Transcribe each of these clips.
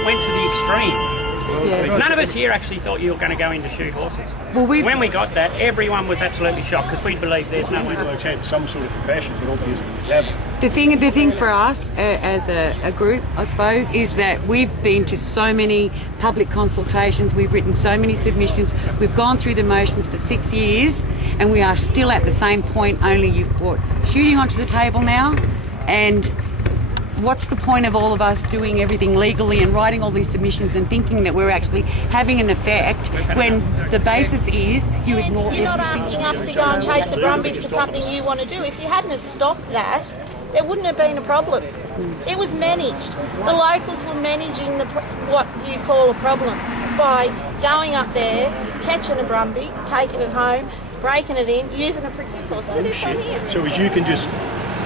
it went to the extreme. Yeah. None of us here actually thought you were going to go in to shoot horses. Well, when we got that, everyone was absolutely shocked because we believed there's no way. Works had some sort of compassion, but obviously you haven't. The thing for us as a group, I suppose, is that we've been to so many public consultations, we've written so many submissions, we've gone through the motions for 6 years, and we are still at the same point, only you've brought shooting onto the table now, and what's the point of all of us doing everything legally and writing all these submissions and thinking that we're actually having an effect when the basis is you ignore You're not asking us to go and chase the Brumbies for something you want to do. If you hadn't have stopped that, there wouldn't have been a problem. It was managed. The locals were managing what you call a problem by going up there, catching a Brumby, taking it home, breaking it in, using it for kids' horse. Look at this one here. So as you can just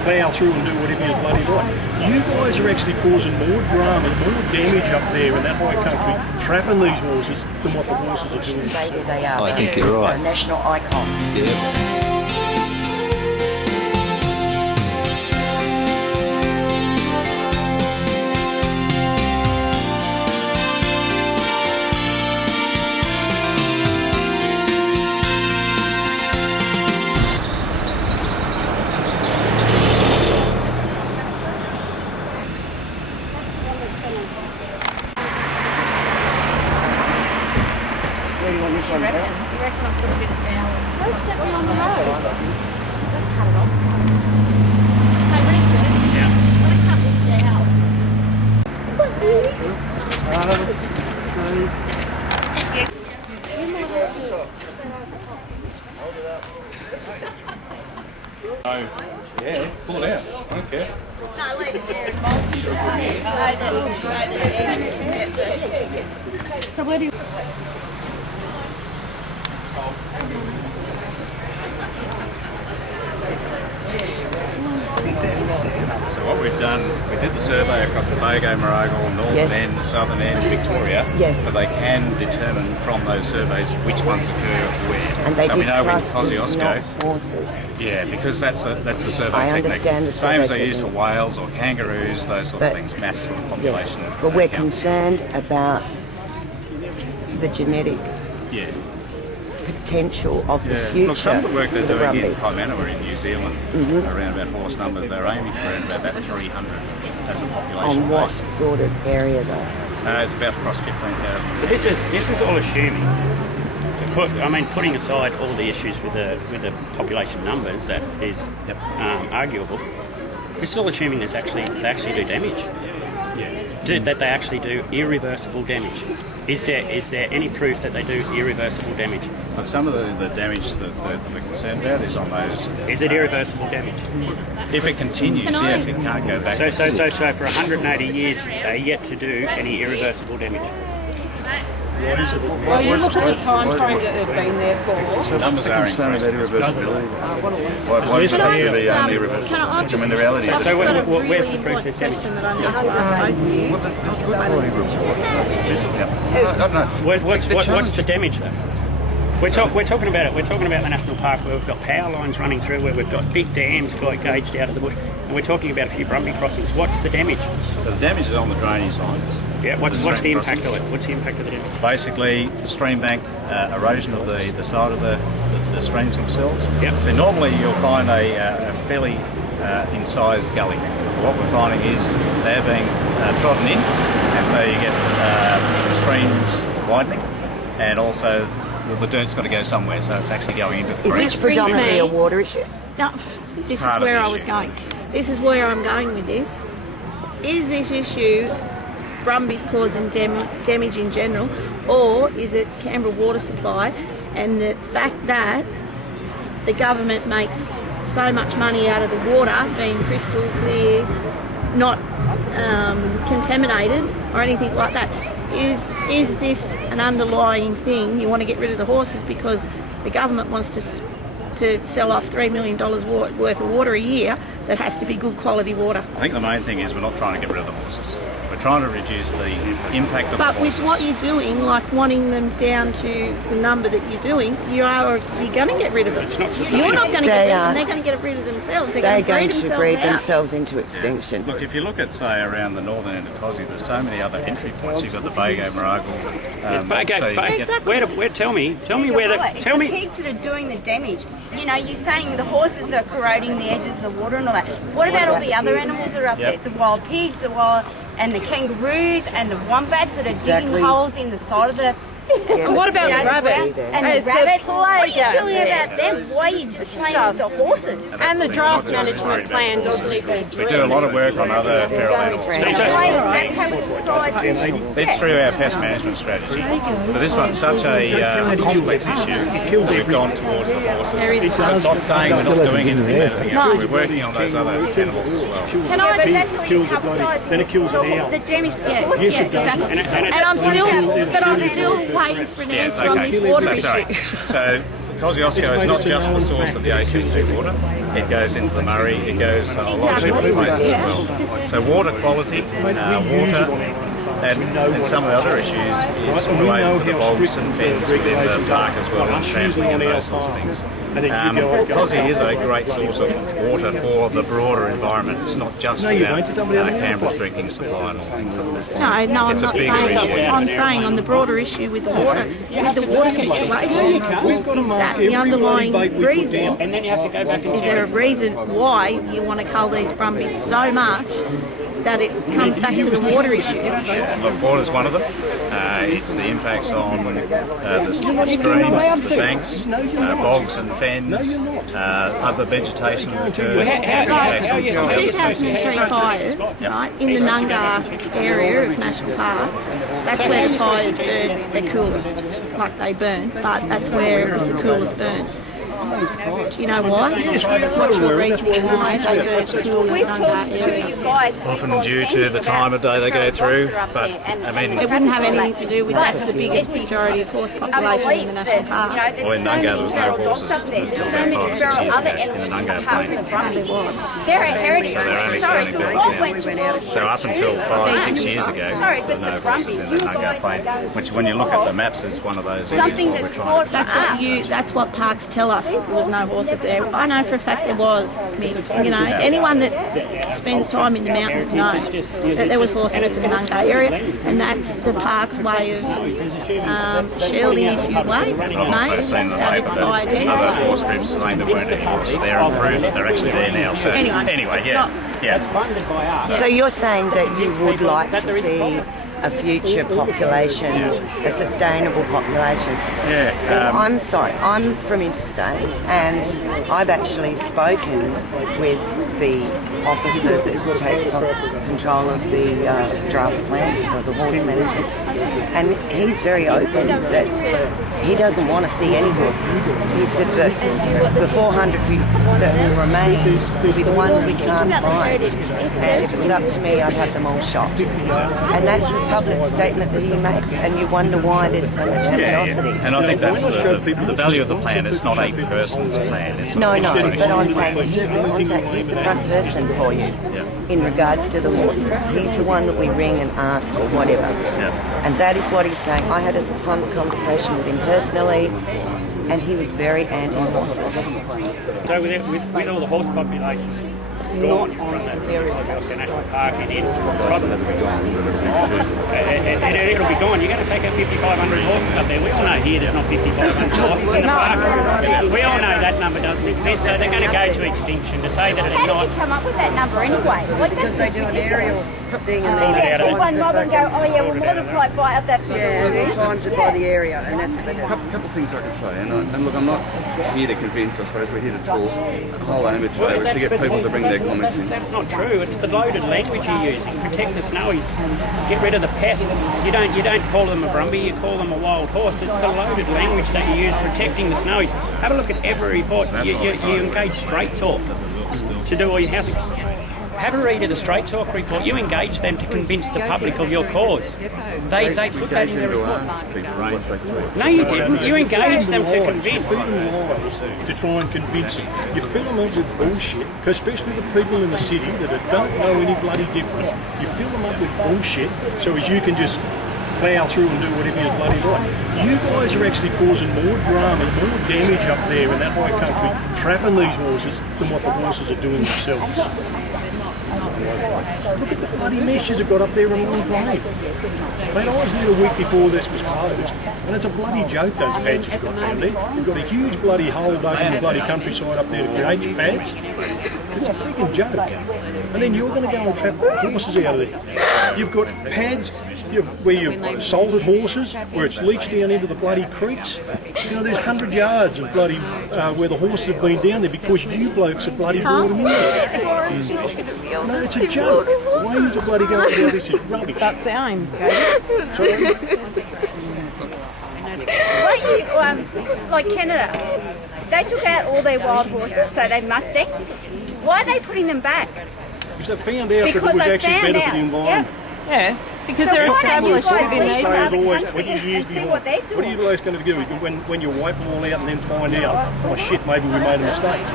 plough through and do whatever you bloody like. You guys are actually causing more drama, more damage up there in that high country, trapping these horses than what the horses are doing. Stay where they are. I think you're right. A national icon. Yeah. You reckon I'll put a bit of down? Go step me on the road. Don't cut it off. Hey, Richard. Yeah. Let me cut this down. What's it? Oh, yeah, pull it out. I don't care. No, leave it there. Multitask. So where do you... So what we've done, we did the survey across the Bago, Morogal, northern end, southern end, Victoria, but they can determine from those surveys which ones occur where. And they so we know when Kosciuszko Kosciuszko, horses. yeah, because that's the survey technique. Same as they use for whales or kangaroos, those sorts of things, massive population. Yes. But we're concerned about the genetic potential of the future. Look, some of the work they're doing Brumby. in Kaimanawa in New Zealand around about horse numbers, they're aiming for around about 300 as a population. On what base. sort of area though? It's about across 15,000. So this is all assuming. Putting aside all the issues with the population numbers, that is arguable. This is all assuming they actually do damage. That they actually do irreversible damage. Is there any proof that they do irreversible damage? Look, some of the damage that we're concerned about is on those. Is it irreversible damage? If it continues, yes, it can't go back. So for 180 years, they're yet to do any irreversible damage. Well, you look at the time frame that they've been there for. So numbers are increasing. Why does it have to be only irreversible? I mean, the reality is... So where's the proof there's damage? What's the damage though? We're talking about it. We're talking about the national park where we've got power lines running through, where we've got big dams gauged out of the bush, and we're talking about a few Brumby crossings. What's the damage? So the damage is on the drainage lines. Yeah. What's the impact of it? What's the impact of the damage? Basically, the stream bank erosion of the side of the streams themselves. Yep. So normally you'll find a fairly incised gully. What we're finding is they're being trodden in, and so you get streams widening, and also the dirt's got to go somewhere, so it's actually going into the creek. Is this predominantly a water issue? No, this is where I was going. This is where I'm going with this. Is this issue Brumbies causing damage in general, or is it Canberra water supply and the fact that the government makes so much money out of the water being crystal clear, not contaminated or anything like that? Is this an underlying thing? You want to get rid of the horses because the government wants to sell off $3 million worth of water a year that has to be good quality water? I think the main thing is we're not trying to get rid of the horses. We're trying to reduce the impact of But the with horses. what you're doing, like wanting them down to the number that you're doing, you're going to get rid of them. You're not going to get rid of them. They're going to get rid of themselves. They're They're going going to to breed breed themselves themselves into extinction. Look, if you look at, say, around the northern end of Cosy, there's so many other entry points. You've got the Bago, Maragal. Tell me where Right. tell me. The pigs that are doing the damage. You know, you're saying the horses are corroding the edges of the water and all that. What about all the other animals that are up there? The wild pigs, and the kangaroos and the wombats that are digging holes in the side of the. And what about the rabbits? And the rabbits. What are you doing about them? Why are you just playing with the horses? And the draft management plan doesn't even. We do a lot of work on other feral animals. Why isn't that publicised? It's through our pest management strategy. But this one's such a complex issue that we've gone towards the horses. I'm not saying we're not doing anything else. We're working on those other animals as well. Can I just That's all you publicise. Then it kills an owl. The damage to the Yeah, horse. Yes, it does. exactly. And I'm still waiting for an answer on this water issue. So Kosciuszko is not just the source of the ACT water. It goes into the Murray. It goes a lot of different places as well. So water quality, water, and some of the other issues is related to the bogs and fens within the park as well, and trampling and those sorts of things. Cosy is a great source of water for the broader environment. It's not just about Canberra's drinking supply and all things like that. No, I'm It's a not bigger saying. issue. I'm saying on the broader issue with the water situation, is that the underlying reason? And then you have to go back and Is there a reason why you want to cull these brumbies so much that it comes back to the water issue? Look, water's one of them. It's the impacts on the streams, the banks, bogs and fens, other vegetation that occurs. Impacts on some The of the 2003 fires, right, in the Nunga area of National Parks, that's where the fires burned the coolest. Like they burn, but that's where it was the coolest burns. Do you know why? What's your reasoning why they burn cool in the Nunga area? often due to the time of day they go through, but I mean, It wouldn't have anything to do with that's the biggest majority of horse population in the national park. well, in Nunga there was no horses until about 5 or 6 years ago in the Nunga plain. They're a heritage. So they're only starting to build now. So up until 5 or 6 years ago, there were no horses in the Nunga plain, which when you look at the maps is one of those areas where we're trying to... That's what parks tell us. There was no horses there. I know for a fact there was. You know, anyone that spends time in the mountains knows that there was horses in the Nunga area, and that's the park's way of shielding, if you will, I've also seen the that paper it's that fire dead. other horse groups saying there weren't any horses there and prove that they're actually there now. So anyway, it's yeah, not- yeah. So you're saying that you would like to see a future population, a sustainable population? Yeah, I'm sorry, I'm from Interstate, and I've actually spoken with the officer that takes on control of the draft plan or the horse management, and he's very open that he doesn't want to see any horses. He said that the 400 that will remain will be the ones we can't find, and if it was up to me, I'd have them all shot. And that's the public statement that he makes, and you wonder why there's so much animosity. and I think that's the value of the plan. It's not a person's plan. It's No, not but I'm saying he's the contact, he's the front person for you in regards to the horses. He's the one that we ring and ask or whatever. And that is what he's saying. I had a fun conversation with him personally, and he was very anti-horses. So with all the horse population gone from the National Park and in Brumby, and it'll be gone. You're going to take out 5,500 horses up there. We all know here there's not 5,500 horses in the park. We all know that number doesn't exist, so they're going to go to extinction. To say that it's How not... did you come up with that number anyway? Because they do an aerial thing and Pulled it then out of One mob and go, oh yeah, we'll multiply it by that. times it by the area, and that's what they do. A couple of things I can say, and look, I'm not here to convince, I suppose, we're here to talk. The whole aim of today was to get people to bring their comments in. That's not true. It's the loaded language you're using. Protect the snowies. Get rid of the pest. You don't call them a Brumby, you call them a wild horse. It's the loaded language that you use protecting the snowies. Have a look at every report. You engage straight talk to do all your housing. have a read of the Straight Talk report. You engage them to convince the public of your cause. They put that in their report. No, you didn't. You engaged them to convince. To try and convince them. You fill them up with bullshit, because especially the people in the city that don't know any bloody different, you fill them up with bullshit so as you can just plough through and do whatever you bloody like. You guys are actually causing more drama, more damage up there in that high country, trapping these horses, than what the horses are doing themselves. Look at the bloody meshes have got up there in Long Plain. Mate, I was there the week before this was closed, and it's a bloody joke those pads have got down there. You've got a huge bloody hole dug in the bloody countryside up there to create your pads. It's a freaking joke. And then you're going to go and trap horses out of there. You've got pads where you've salted horses, where it's leached down into the bloody creeks. You know, there's 100 yards of bloody where the horses have been down there because you blokes have bloody brought them in there. No, it's a joke. Why is the bloody going down? This is rubbish. That's our aim. Like Canada, they took out all their wild horses, so they Mustangs. Why are they putting them back? Because they found out that it was actually better for the environment. Yeah, because they're established within the always 20 years behind. What are you guys going to do when you wipe them all out and then find out, oh shit, maybe we made a mistake?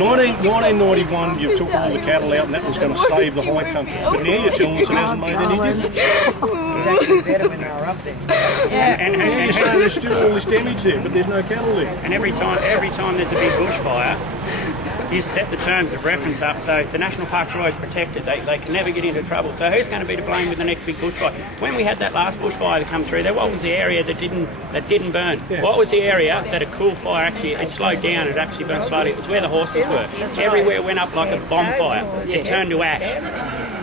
1991, you took all the cattle out and that was going to save the high country. But now you're telling us it hasn't made any difference. It was actually better when they were up there. And You're saying there's still all this damage there, but there's no cattle there. And every time there's a big bushfire, you set the terms of reference up so the National Parks are always protected. They can never get into trouble. So who's going to be to blame with the next big bushfire? When we had that last bushfire to come through there, what was the area that didn't burn? Yeah. What was the area that a cool fire it slowed down? It actually burned slowly. It was where the horses were. Everywhere went up like a bonfire. It turned to ash.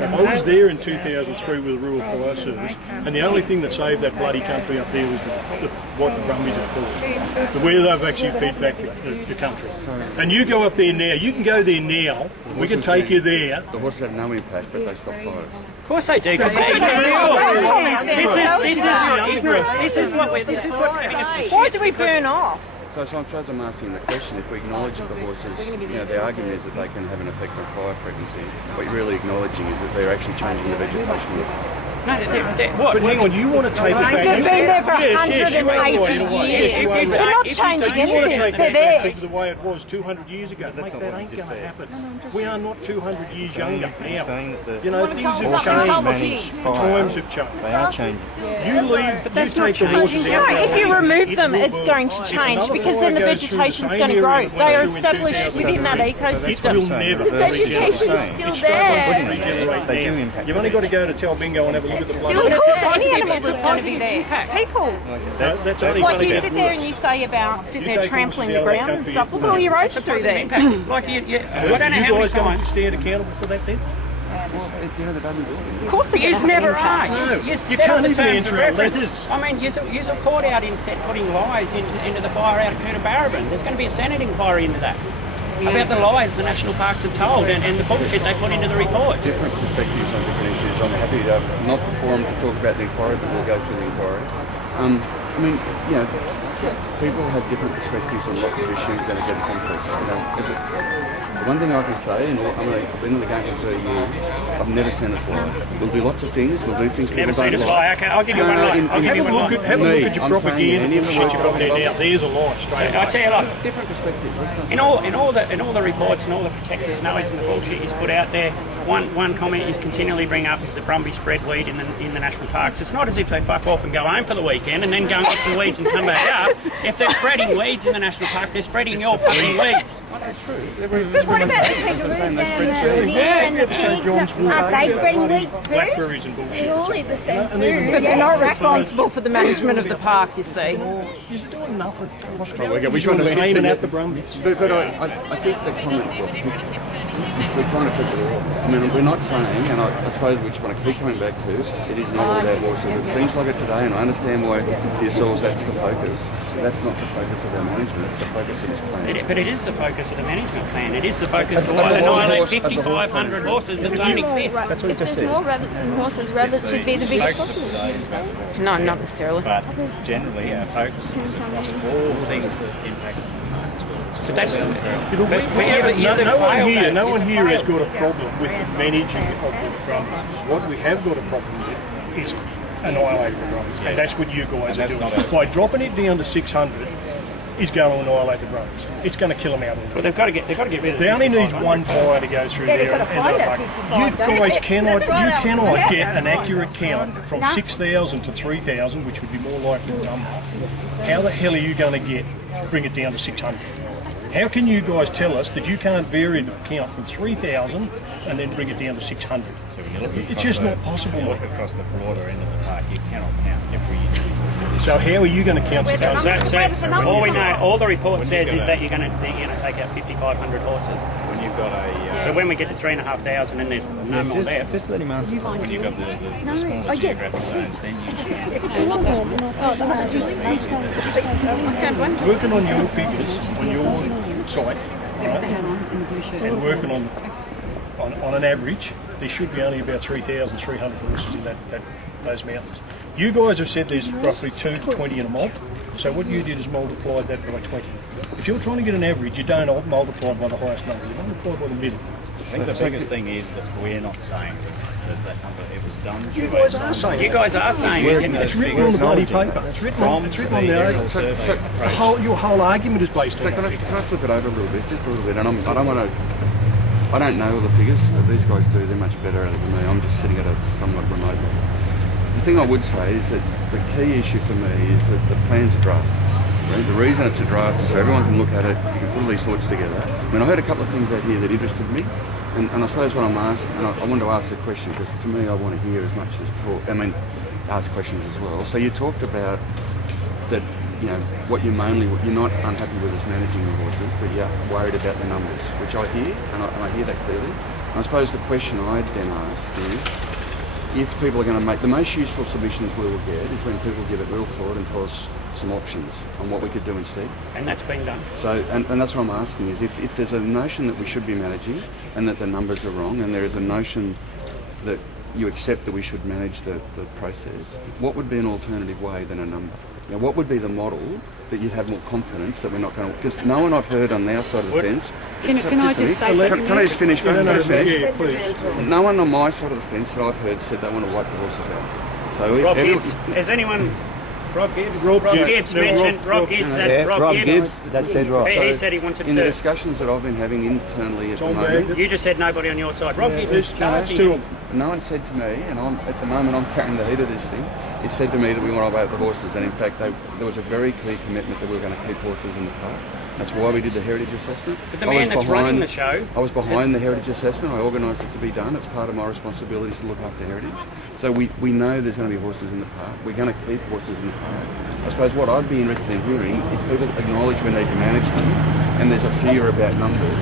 I was there in 2003 with the Rural Fire Service, and the only thing that saved that bloody country up there was what the Brumbies have caused, where they've actually fed back the country. And you go up there now, you can go there now, we can take you there. The horses have no impact, but they stop fires. Of course they do. This is your ignorance. This is what's giving us the shit. Why do we burn off? So I suppose I'm asking the question, if we acknowledge that the horses, the argument is that they can have an effect on fire frequency, what you're really acknowledging is that they're actually changing the vegetation. No, what? But hang on, you want to take it back. They've been there for 180 years. They're not changing anything. You want to take They're that there. back to the way it was 200 years ago. Mate, that ain't going to happen. We are not 200 years younger now. You know, things have changed. Times have changed. They are changing. You leave, you take the horses out. No, if you remove them, it's going to change because then the vegetation's going to grow. They are established within that ecosystem. It will never Vegetation's still there. They do impact. You've only got to go to Tell Bingo and have a look at the blood. Of course, any animal that's going to be there. People. That's only Like you sit there and you say about sitting there trampling the ground and stuff. Look at all your roads through there. Like I don't know how many guys going to times. stand accountable for that then? Of course, You never are. You can't even answer our letters. I mean, you're caught out in putting lies into the fire out of Coonabarabran. There's going to be a Senate inquiry into that. About the lies the National Parks have told and the bullshit they put into the reports. Different perspectives on different issues. I'm happy to not the forum to talk about the inquiry, but we'll go through the inquiry. I mean, people have different perspectives on lots of issues and it gets complex. The one thing I can say, and I've been in the game for 30 years, I've never seen a fly. We'll do lots of things, we'll do things people Never seen don't a like. fly. Okay, I'll give you one line. Have a look at your propaganda and shit you've got there now. There's a lie straight I tell you what, Different perspectives. in all the reports and all the protectors knowledge and the bullshit is put out there, one comment is continually bring up is the Brumby spread weed in the national parks. It's not as if they fuck off and go home for the weekend and then go and get some weeds and come back up. If they're spreading weeds in the national park, they're spreading your fucking weeds. But what about the kangaroos and the deer and the pigs? Aren't they spreading weeds too? Blackberries and bullshit. They all eat the same food. But they're not responsible for the management of the park, you see. You're doing nothing. Which one do we aiming at the Brumbies? But I think the comment was, we're trying to figure it all. I mean, we're not saying, and I suppose we just want to keep coming back to, it is not all about horses. It seems like it today, and I understand why for yourselves that's the focus. That's not the focus of our management, it's the focus of this plan. But it is the focus of the management plan. It is the focus to annihilate 5,500 horses that don't exist. That's what If there's more rabbits than horses, rabbits should be the biggest problem. No, not necessarily. But generally, our focus is across all things that impact the park as well. So But that's no one here has got a problem with managing of the Brumbies. What we have got a problem with is annihilating the Brumbies, and that's what you guys are doing. By dropping it down to 600, is going to annihilate the Brumbies. It's going to kill them out. But they've got to get rid of it. They only needs one fire to go through there. You guys cannot get an accurate count from 6,000 to 3,000, which would be more likely the number. How the hell are you going to bring it down to 600? How can you guys tell us that you can't vary the count from 3,000 and then bring it down to 600? So when you look it's just not possible. When you look across the broader end of the park, you cannot count every individual. So how are you going to count 600? All we know, all the report says is that you're going to take out 5,500 horses. When you've got a so when we get to 3,500 and there's no more left. Just let him answer. when you've got the smaller geographic zones, then you can. Working on your figures on your site, right, and working on an average, there should be only about 3,300 horses in those mountains. You guys have said there's roughly 2 to 20 in a mob, so what you did is multiplied that by 20. If you're trying to get an average, you don't multiply by the highest number, you multiply by the middle. I think the biggest thing is that we're not saying there's that number. It was done. You guys are saying You guys are saying it's written on the bloody paper. It's written on there. Your whole argument is based on Can I that. flip it over a little bit, just a little bit? And I don't know all the figures. These guys do. They're much better at it than me. I'm just sitting at it somewhat remote. The thing I would say is that the key issue for me is that the plan's a draft. Right? The reason it's a draft is so everyone can look at it, you can put all these thoughts together. I mean, I heard a couple of things out here that interested me, and I suppose what I'm asking, and I wanted to ask the question because to me I want to hear as much as talk. I mean, ask questions as well. So you talked about that, you know, what you're not unhappy with is managing the horses, but you're worried about the numbers, which I hear, and I hear that clearly. And I suppose the question I'd then ask is, if people are going to make the most useful submissions we will get is when people give it real thought and tell us some options on what we could do instead. And that's been done. So, and that's what I'm asking is if there's a notion that we should be managing and that the numbers are wrong, and there is a notion that you accept that we should manage the process, what would be an alternative way than a number? Now, what would be the model that you'd have more confidence that we're not going to... Because no one I've heard on our side of the fence... Can I just say something? Can I just finish? Yeah, please. No one on my side of the fence that I've heard said they want to wipe the horses out. So Rob Gibbs. Has anyone... Rob Gibbs mentioned Rob Gibbs. Rob Gibbs, that's dead right. He said he wanted in the to... discussions that I've been having internally at the moment... You just said nobody on your side. Rob Gibbs is no one said to me, and at the moment I'm carrying the heat of this thing, it said to me that we want to wipe the horses, and in fact there was a very clear commitment that we were going to keep horses in the park. That's why we did the heritage assessment. But the man that's running the show... I was behind the heritage assessment. I organised it to be done. It's part of my responsibility to look after heritage. So we know there's going to be horses in the park. We're going to keep horses in the park. I suppose what I'd be interested in hearing, if people acknowledge we need to manage them, and there's a fear about numbers,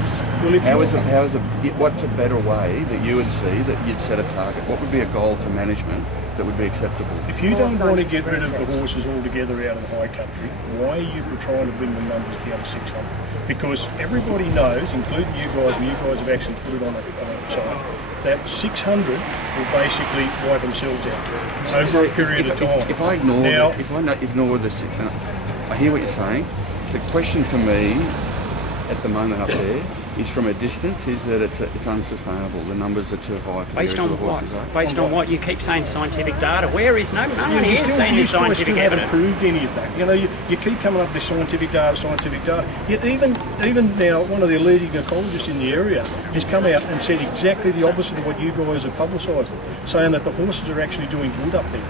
what's a better way that you would see that you'd set a target? What would be a goal for management that would be acceptable? If you don't want to get rid of the horses altogether out of the high country, why are you trying to bring the numbers down to 600? Because everybody knows, including you guys, and you guys have actually put it on a site, that 600 will basically wipe themselves out over a period of time. If I ignore this, I hear what you're saying. The question for me at the moment up there is from a distance is that it's unsustainable. The numbers are too high for based the on of the what? horses. Based on what? You keep saying scientific data. Where is no one here seen this scientific evidence? You proved any of that. You know, you keep coming up with scientific data. Yet even now, one of the leading ecologists in the area has come out and said exactly the opposite of what you guys are publicising, saying that the horses are actually doing good up there.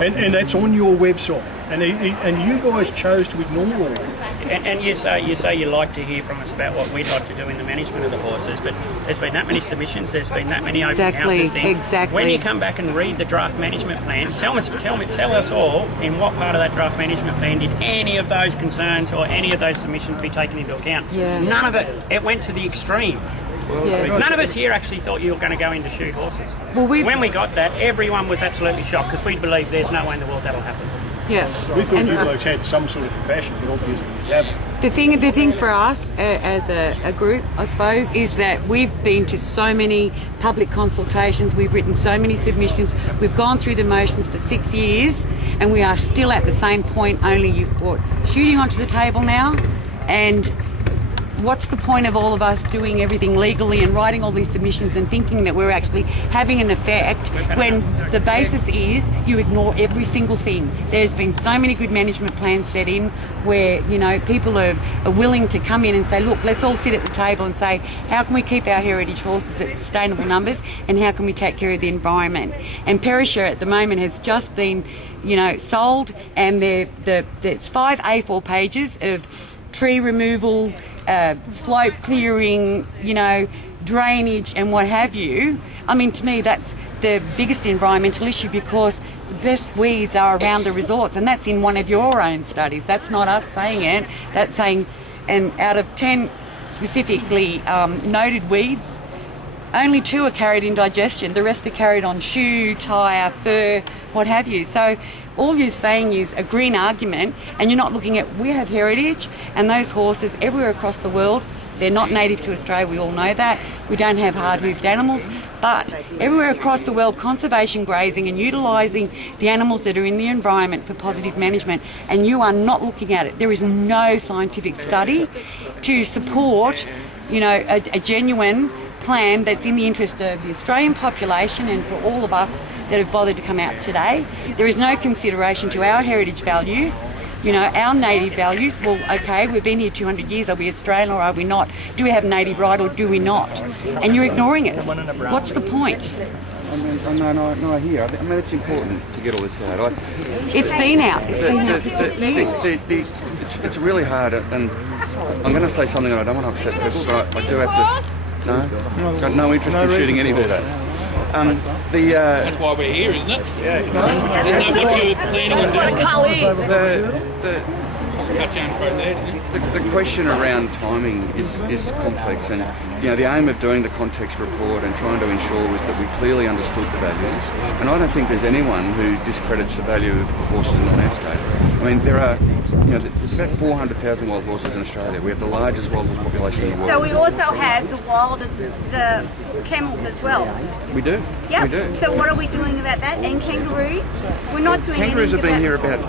And that's on your website. And you guys chose to ignore all of it. And you say you like to hear from us about what we'd like to do in the management of the horses, but there's been that many submissions, there's been that many open houses. Exactly. When you come back and read the draft management plan, tell us all in what part of that draft management plan did any of those concerns or any of those submissions be taken into account? Yeah. None of it. It went to the extreme. None of us here actually thought you were going to go in to shoot horses. When we got that, everyone was absolutely shocked because we believe there's no way in the world that'll happen. Yeah. We thought you blokes had some sort of compassion, but obviously you haven't. The thing for us as a group, I suppose, is that we've been to so many public consultations, we've written so many submissions, we've gone through the motions for 6 years, and we are still at the same point, only you've brought shooting onto the table now, and what's the point of all of us doing everything legally and writing all these submissions and thinking that we're actually having an effect when the basis is you ignore every single thing? There's been so many good management plans set in where, you know, people are willing to come in and say, look, let's all sit at the table and say, how can we keep our heritage horses at sustainable numbers and how can we take care of the environment? And Perisher at the moment has just been, you know, sold, and it's 5 A4 pages of tree removal, slope clearing, you know, drainage and what have you. I mean, to me, that's the biggest environmental issue because the best weeds are around the resorts, and that's in one of your own studies. That's not us saying it. That's saying, and out of 10 specifically noted weeds, only 2 are carried in digestion. The rest are carried on shoe, tyre, fur, what have you. So all you're saying is a green argument, and you're not looking at, we have heritage, and those horses everywhere across the world, they're not native to Australia, we all know that. We don't have hard-hoofed animals, but everywhere across the world, conservation grazing and utilising the animals that are in the environment for positive management, and you are not looking at it. There is no scientific study to support, you know, a genuine plan that's in the interest of the Australian population and for all of us that have bothered to come out today. There is no consideration to our heritage values, you know, our native values. Well, okay, we've been here 200 years. Are we Australian or are we not? Do we have native right or do we not? And you're ignoring it. What's the point? No, I hear. I mean, it's important to get all this out. It's been out. It's been out. It's really hard, and I'm going to say something that I don't want to upset people, but I do have to. No, got no interest in shooting any horses. That's why we're here, isn't it? Yeah. Isn't that what you're planning on doing? That's what a cull is. The question around timing is complex, and you know the aim of doing the context report and trying to ensure was that we clearly understood the values. And I don't think there's anyone who discredits the value of horses in the landscape. I mean, there are, you know, there's about 400,000 wild horses in Australia. We have the largest wild horse population in the world. So we also have the wildest, the camels as well. We do. Yeah. We do. So what are we doing about that? And kangaroos? We're not doing Kangaroos have anything been about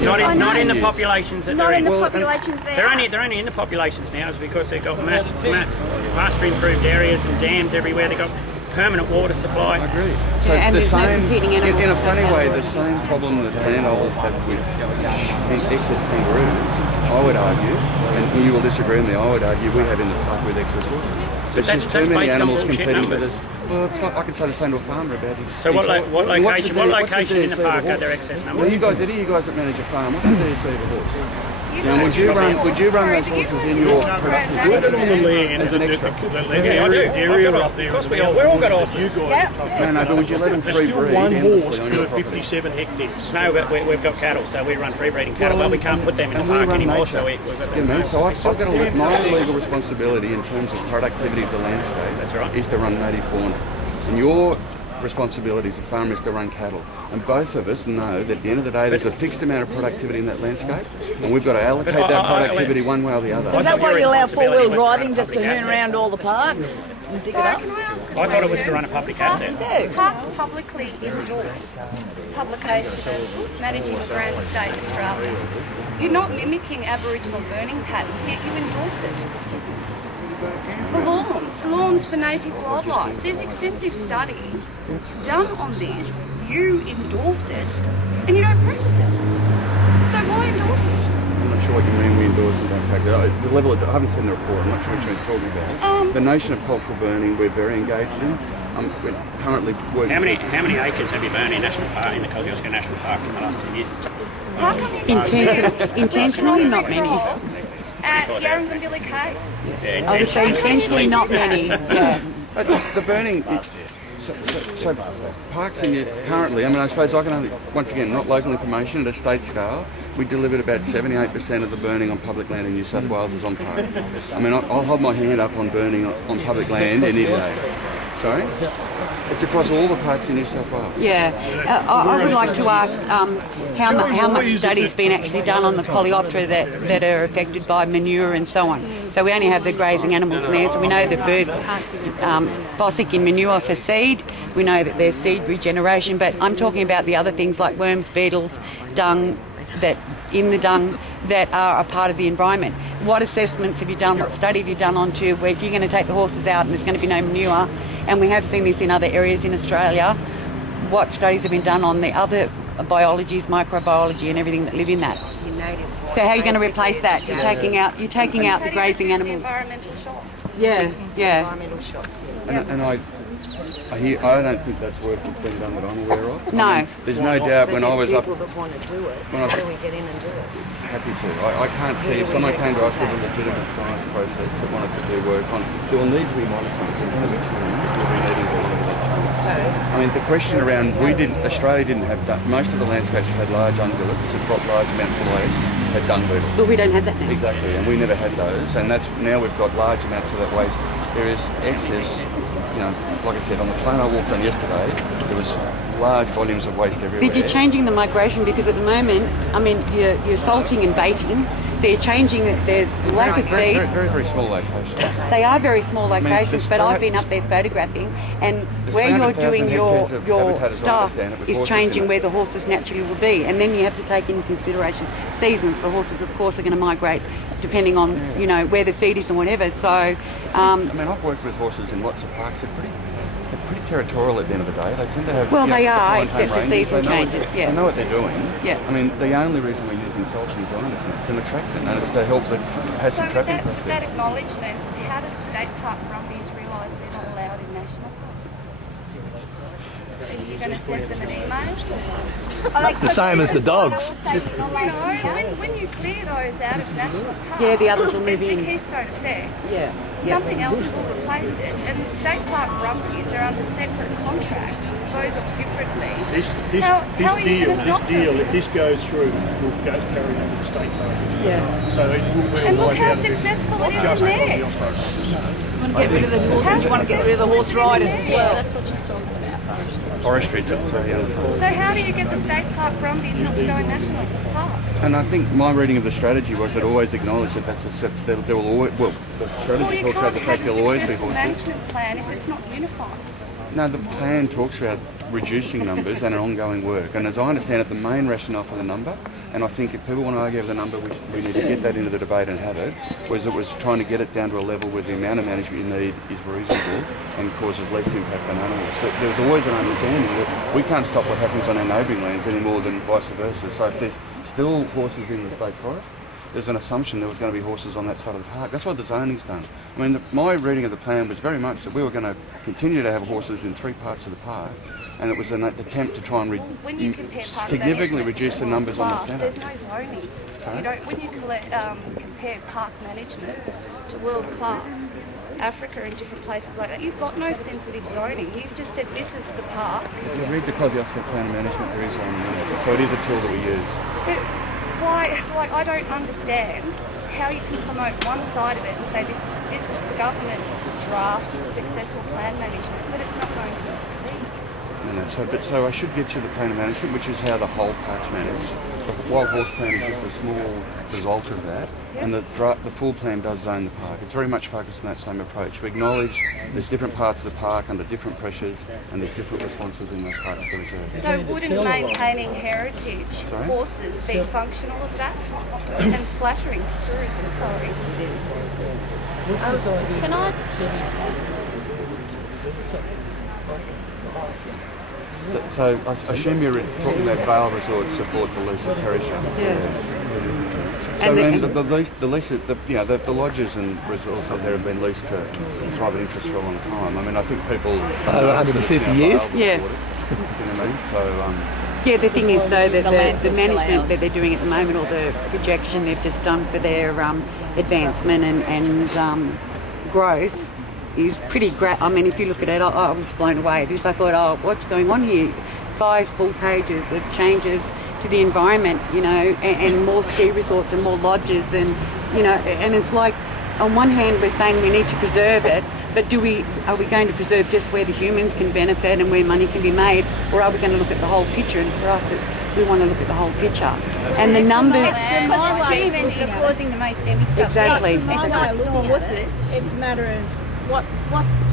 here about not in the populations that not they're in in. the populations there. They're only in the populations now is because they've got vastly improved areas and dams everywhere. They've got permanent water supply. I agree. So and the there's same, no competing animals. in a funny way, the same problem that landholders have with excess kangaroos, I would argue, and you will disagree with me, I would argue we have in the park with excess horses. There's just too many animals competing with us. Well, it's like I can say the same to a farmer about his. So what location in the park are there excess numbers? Well, you guys that manage a farm, what's the DSC of a horse? Now, would you run those horses in your production? We've got on the land as an extra? I do. Area up there. Of course we all got horses. No, but would you let them There's free still breed? one horse endlessly on per your property? 57 hectares. No, but we've got cattle, so we run free breeding cattle, but we can't put them in the park anymore. So we've got Yeah, man, so I've got to look, my legal responsibility in terms of productivity of the landscape That's right. is to run native fauna. And your responsibility as a farmer is to run cattle. And both of us know that at the end of the day there's a fixed amount of productivity in that landscape, and we've got to allocate that productivity one way or the other. So is that why you allow four-wheel driving just to hurn around all the parks and dig it up? Can I ask I thought it was to run a public asset. Parks publicly endorse publication of Managing a Grand Estate Australia. You're not mimicking Aboriginal burning patterns, yet you endorse it. For lawns for native wildlife. There's extensive studies done on this. You endorse it, and you don't practice it. So why endorse it? I'm not sure what you mean we endorse and don't practice. The level of, I haven't seen the report, I'm not sure what you're talking about. The notion of cultural burning we're very engaged in. We're currently working... How many acres have you burned in National Park, in the Kosciuszko National Park in the last 10 years? How come you Intentionally, not many. At Yarrangobilly Caves? Yeah, I would say intentionally not many. Yeah. But the burning... So parks in currently, I mean, I suppose I can only, once again, not local information, at a state scale, we delivered about 78% of the burning on public land in New South Wales is on park. I mean, I'll hold my hand up on burning on public land any day. Sorry? It's across all the parks in New South Wales. Yeah. I would like to ask how much study's been actually done on the coleoptera that are affected by manure and so on. So we only have the grazing animals in there, so we know that birds fossick in manure for seed. We know that there's seed regeneration, but I'm talking about the other things like worms, beetles, dung, that are a part of the environment. what assessments have you done, what study have you done onto where if you're going to take the horses out and there's going to be no manure, and we have seen this in other areas in Australia, what studies have been done on the other biologies, microbiology and everything that live in that? So how are you going to replace that? You're taking out the grazing animals. Environmental shock. Yeah. Environmental shock. And I don't think that's work that's been done that I'm aware of. No. I mean, there's no doubt when I was up... people that want to do it. When I How do we get in and do it? Happy to. I can't see if someone came to us with a legitimate science process that wanted to do work on. There will need to be monitoring. There's going to be change. We'll be needing to look at change. I mean, the question around Australia didn't have most of the landscapes had large ungulates that dropped large amounts of waste, had dung beetles. But we don't have that now. Exactly, and we never had those, and that's now we've got large amounts of that waste. There is excess, like I said, on the plain I walked on yesterday, there was large volumes of waste everywhere. But you're changing the migration because at the moment, I mean, you're salting and baiting, so you're changing it. There's lack of feed. Very small locations. They are very small locations, but I've there's been up there photographing, and there's where you're 300,000 doing your hectares of habitat, as I stuff understand it, with is horses changing in it. where the horses naturally will be, and then you have to take into consideration seasons. The horses, of course, are going to migrate depending on where the feed is and whatever. So, I mean, I've worked with horses in lots of parks. They're pretty territorial at the end of the day. They tend to have they are, defined except the ranges. season They know changes. They know what they're doing. Yeah. I mean, the only reason we're using salting giant is it's an attractant, and it's to help the passive trapping process. With that acknowledgement, how did State Park Brumbies realise they're not allowed in national parks? Are you going to send them an email? The same as the dogs. When you clear those out of national parks, the others will move in. It's a keystone effect. Yeah. Something else will replace it. And State Park Brumbies are under separate contract, disposed of differently. This How are you going to stop deal, them? if this goes through, will go carry on to the state park. Yeah. So it will be And look right how out of it. successful it is Just in on there. the Australian. You want to get rid of the horses, you want to get rid of the horse riders as well. That's what she's talking about. Forestry, so yeah. So how do you get the State Park Brumbies not to go in national parks? And I think my reading of the strategy was it always acknowledged that that's there will always, the strategy You talks about can't the have fact a there'll always be successful horses. management plan if it's not unified. No, the plan talks about reducing numbers and an ongoing work. And as I understand it, the main rationale for the number, and I think if people want to argue over the number, we need to get that into the debate and have it, was trying to get it down to a level where the amount of management you need is reasonable and causes less impact on animals. So there's always an understanding that we can't stop what happens on our neighbouring lands any more than vice versa. So if there's still horses in the state forest, there's an assumption there was going to be horses on that side of the park. That's what the zoning's done. I mean, my reading of the plan was very much that we were going to continue to have horses in 3 parts of the park, and it was an attempt to try and When you compare park significantly management reduce the to numbers on the class, centre. there's no zoning. Sorry? When you compare park management to world class, Africa and different places like that, you've got no sensitive zoning. You've just said this is the park. If you read the Kosciuszko Plan of Management, there is zoning in it. So it is a tool that we use. But why? Like, I don't understand how you can promote one side of it and say this is the government's draft successful plan management, but it's not going to succeed. So I should get you the plan of management, which is how the whole park's managed. The wild horse plan is just a small result of that, and the full plan does zone the park. It's very much focused on that same approach. We acknowledge there's different parts of the park under different pressures, and there's different responses in those parts of the reserve. So wouldn't maintaining heritage horses be functional of that? And flattering to tourism, sorry. Can I? So I assume you're talking about Vale Resort support the lease of Perisher. So the lodges and resorts out there have been leased to private interest for a long time. I mean, I think people... Over 150 years? Yeah. You know what I mean? So, yeah, the thing is though that the management that they're doing at the moment, or the projection they've just done for their advancement and growth, is pretty great. I mean, if you look at it, I was blown away because I thought, oh, what's going on here? 5 full pages of changes to the environment, and more ski resorts and more lodges, and and it's like, on one hand we're saying we need to preserve it, but are we going to preserve just where the humans can benefit and where money can be made, or are we going to look at the whole picture? And for us, we want to look at the whole picture. And the numbers... Because it's humans that are causing the most damage. Exactly. It's not the horses. It's a matter of what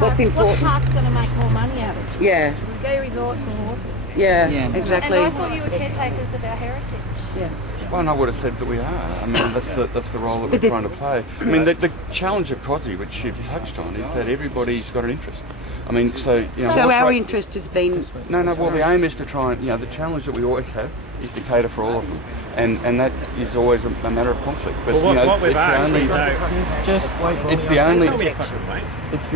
What's important. park's going to make more money out of it. Yeah. Ski resorts or horses. Yeah, exactly. And I thought you were caretakers of our heritage. Yeah. Well, and I would have said that we are. I mean, that's the role that we're trying to play. I mean, the challenge of COSI, which you've touched on, is that everybody's got an interest. I mean, so our interest has been. No. Well, the aim is to try and the challenge that we always have is to cater for all of them, and that is always a matter of conflict. But it's the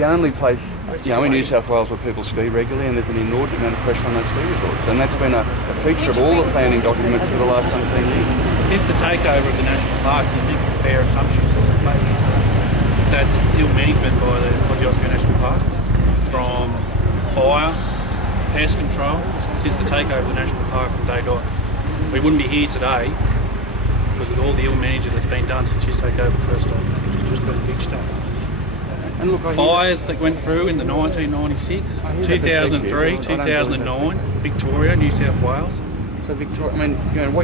only place in New South Wales where people ski regularly, and there's an inordinate amount of pressure on those ski resorts, and that's been a feature of all the planning documents for the last 17 years. Since the takeover of the national park, do you think it's a fair assumption that it's ill management by the Kosciuszko National Park, from fire, pest control, since the takeover of the national park from day dot? We wouldn't be here today because of all the ill management that's been done since you take over first time, which has just been big stuff. And look, fires that went through in the 1996, 2003, 2009, Victoria, New South Wales. So Victoria, I mean,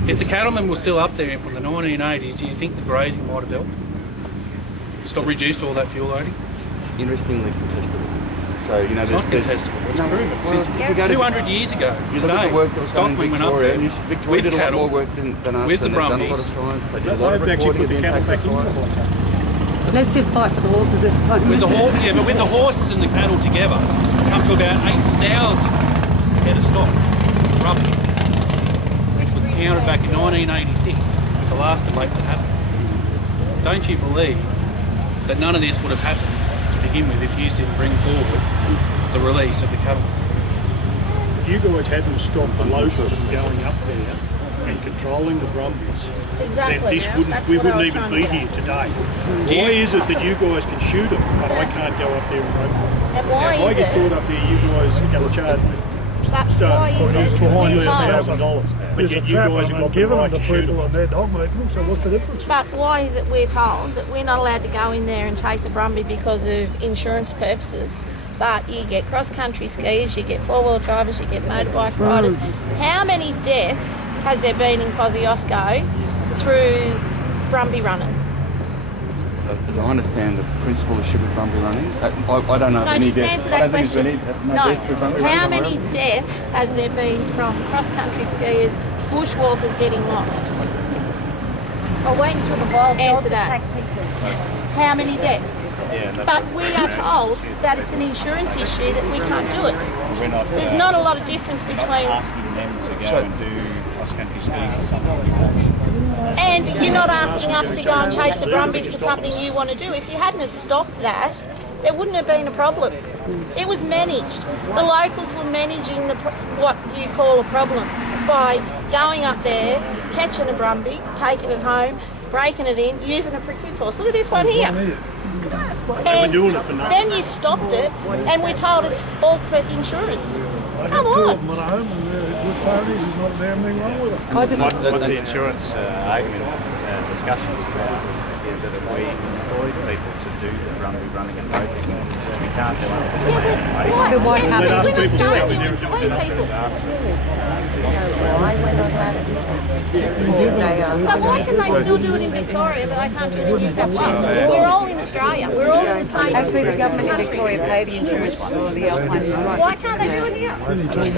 if the cattlemen were still up there from the 1980s, do you think the grazing might have helped? Stop reduced all that fuel loading? Interestingly contestable. So it's not contestable. It's proven. 200 years ago today, Stockman went up there Victoria did a lot more work than us. With the Brumbies. Done a lot of science. They did a lot of recording of the impact of fire. Let's just fight for the horses at the moment. With the horses and the cattle together, come to about 8,000 head of stock, roughly, which was counted back in 1986, the last debate that happened. Don't you believe that none of this would have happened to begin with if you didn't bring forward the release of the cattle? If you guys hadn't stopped the locals from going up there and controlling the Brumbies, then we wouldn't even be here today. Why is it that you guys can shoot them, but I can't go up there and rope them? And why if I get caught up there, you guys are going to charge me $400,000. But yet you guys have got the right to shoot them. So what's the difference? But why is it we're told that we're not allowed to go in there and chase a Brumby because of insurance purposes? But you get cross-country skiers, you get four-wheel drivers, you get motorbike riders. How many deaths has there been in Kosciuszko through Brumby running? So, as I understand the principal issue with Brumby running, I don't know any deaths. Answer that question. How many deaths has there been from cross-country skiers, bushwalkers getting lost? Or wait until the wild dogs attack people. How many deaths? But we are told that it's an insurance issue that we can't do it. There's not a lot of difference between asking them to go and do cross-country skiing for something you want. And you're not asking us to go and chase the Brumbies for something you want to do. If you hadn't have stopped that, there wouldn't have been a problem. It was managed. The locals were managing what you call a problem by going up there, catching a Brumby, taking it home, breaking it in, using it for a kid's horse. Look at this one here. And then you stopped it, and we're told it's all for insurance. Come on. What the insurance argument discussion is about is that if we employ people to do the Brumby running and boating, which we can't do under this plan. But why can't Let us we people do go it? in there and do So why can they still do it in Victoria, but they can't do it in New South Wales? We're all in Australia. We're all in the same. Actually, the government in Victoria pay the insurance for the Alpine. Why can't they do it here?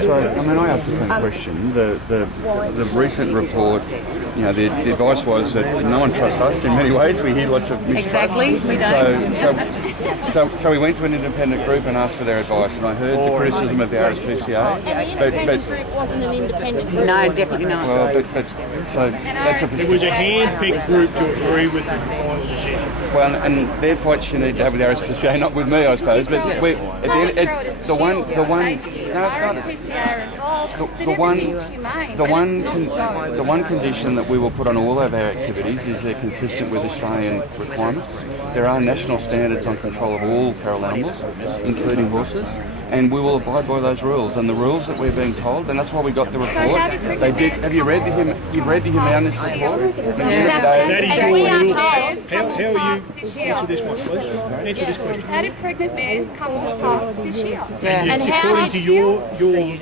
So, I mean, I asked the same question. The recent report, the advice was that no one trusts us in many ways. We hear lots of mistrust. Exactly, we don't. So we went to an independent group and asked for their advice, and I heard the criticism of the RSPCA. And the independent group wasn't an independent group. No, definitely not. Well, so that's It was a hand-picked group to agree with the final decision. Well, and their fights you need to have with the RSPCA, not with me, I suppose. But the one condition that we will put on all of our activities is they're consistent with Australian requirements. There are national standards on control of all feral animals, including horses, and we will abide by those rules. And the rules that we're being told, and that's why we got the report. They did. Have you read the You've read the humanist report? That is your rule. How are you? Answer this one, please. Answer this question. How did pregnant mares come to the parks this year? And according to your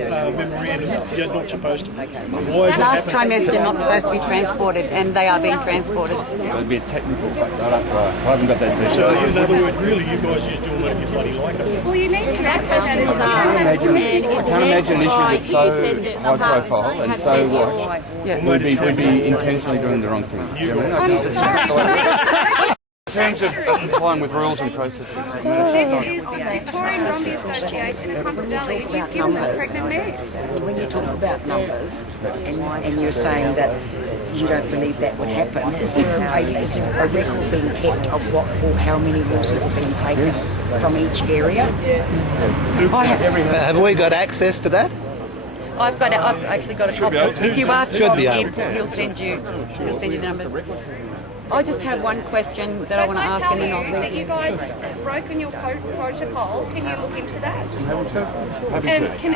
memorandum, you're not supposed to. Why is Last trimester not supposed to be transported, and they are being transported. It would be a technical, but I haven't got that detail. So in other words, really, you guys just do film it if you bloody like it. Well, you need to access that as I can't imagine an issue that's so high profile and so watched. We'd be intentionally doing the wrong thing. I'm sorry. In terms of complying with rules and processes. This is the Victorian Brumby Association in Hunter Valley, and you've given them pregnant mares. When you talk about numbers, and you're saying that you don't believe that would happen, is there a record being kept of what or how many horses have been taken from each area? Have we got access to that? I've actually got a copy. If you ask Rob Airport, he'll send you the numbers. I just have one question that I want to ask, and then I'll If I tell you that you guys have broken your protocol, can you look into that?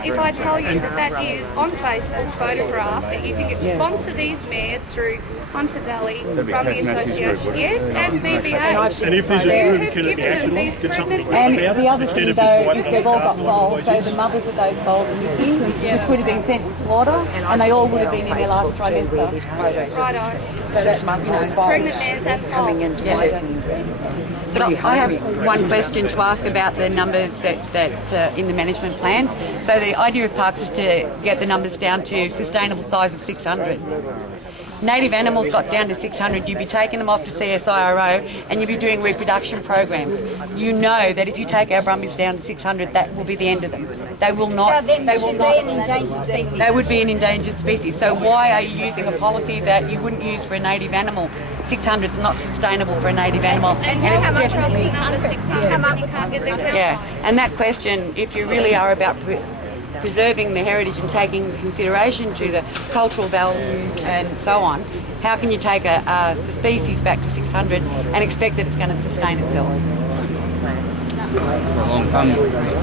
If I tell you that that is on Facebook photograph, that you can sponsor these mares through Hunter Valley Brumby Association, yes, and VBA. And if there's a group, can it be acted on? Can something be And done about the other it? thing, though, is they've all got foals, so the mothers of those foals are missing, which would have been sent to slaughter, and they all would have been in their last trimester. Righto. 6-month-old Pregnant mares and coming into certain. But I have one question to ask about the numbers that in the management plan. So the idea of parks is to get the numbers down to sustainable size of 600. Native animals got down to 600, you'd be taking them off to CSIRO and you'd be doing reproduction programs. You know that if you take our Brumbies down to 600, that will be the end of them. They will not. Be an endangered species. They would be an endangered species. So why are you using a policy that you wouldn't use for a native animal? 600 is not sustainable for a native animal. And how much are the number 600? How much you can't get them? Yeah, and that question, if you really are about preserving the heritage and taking into consideration to the cultural values and so on, how can you take a species back to 600 and expect that it's going to sustain itself?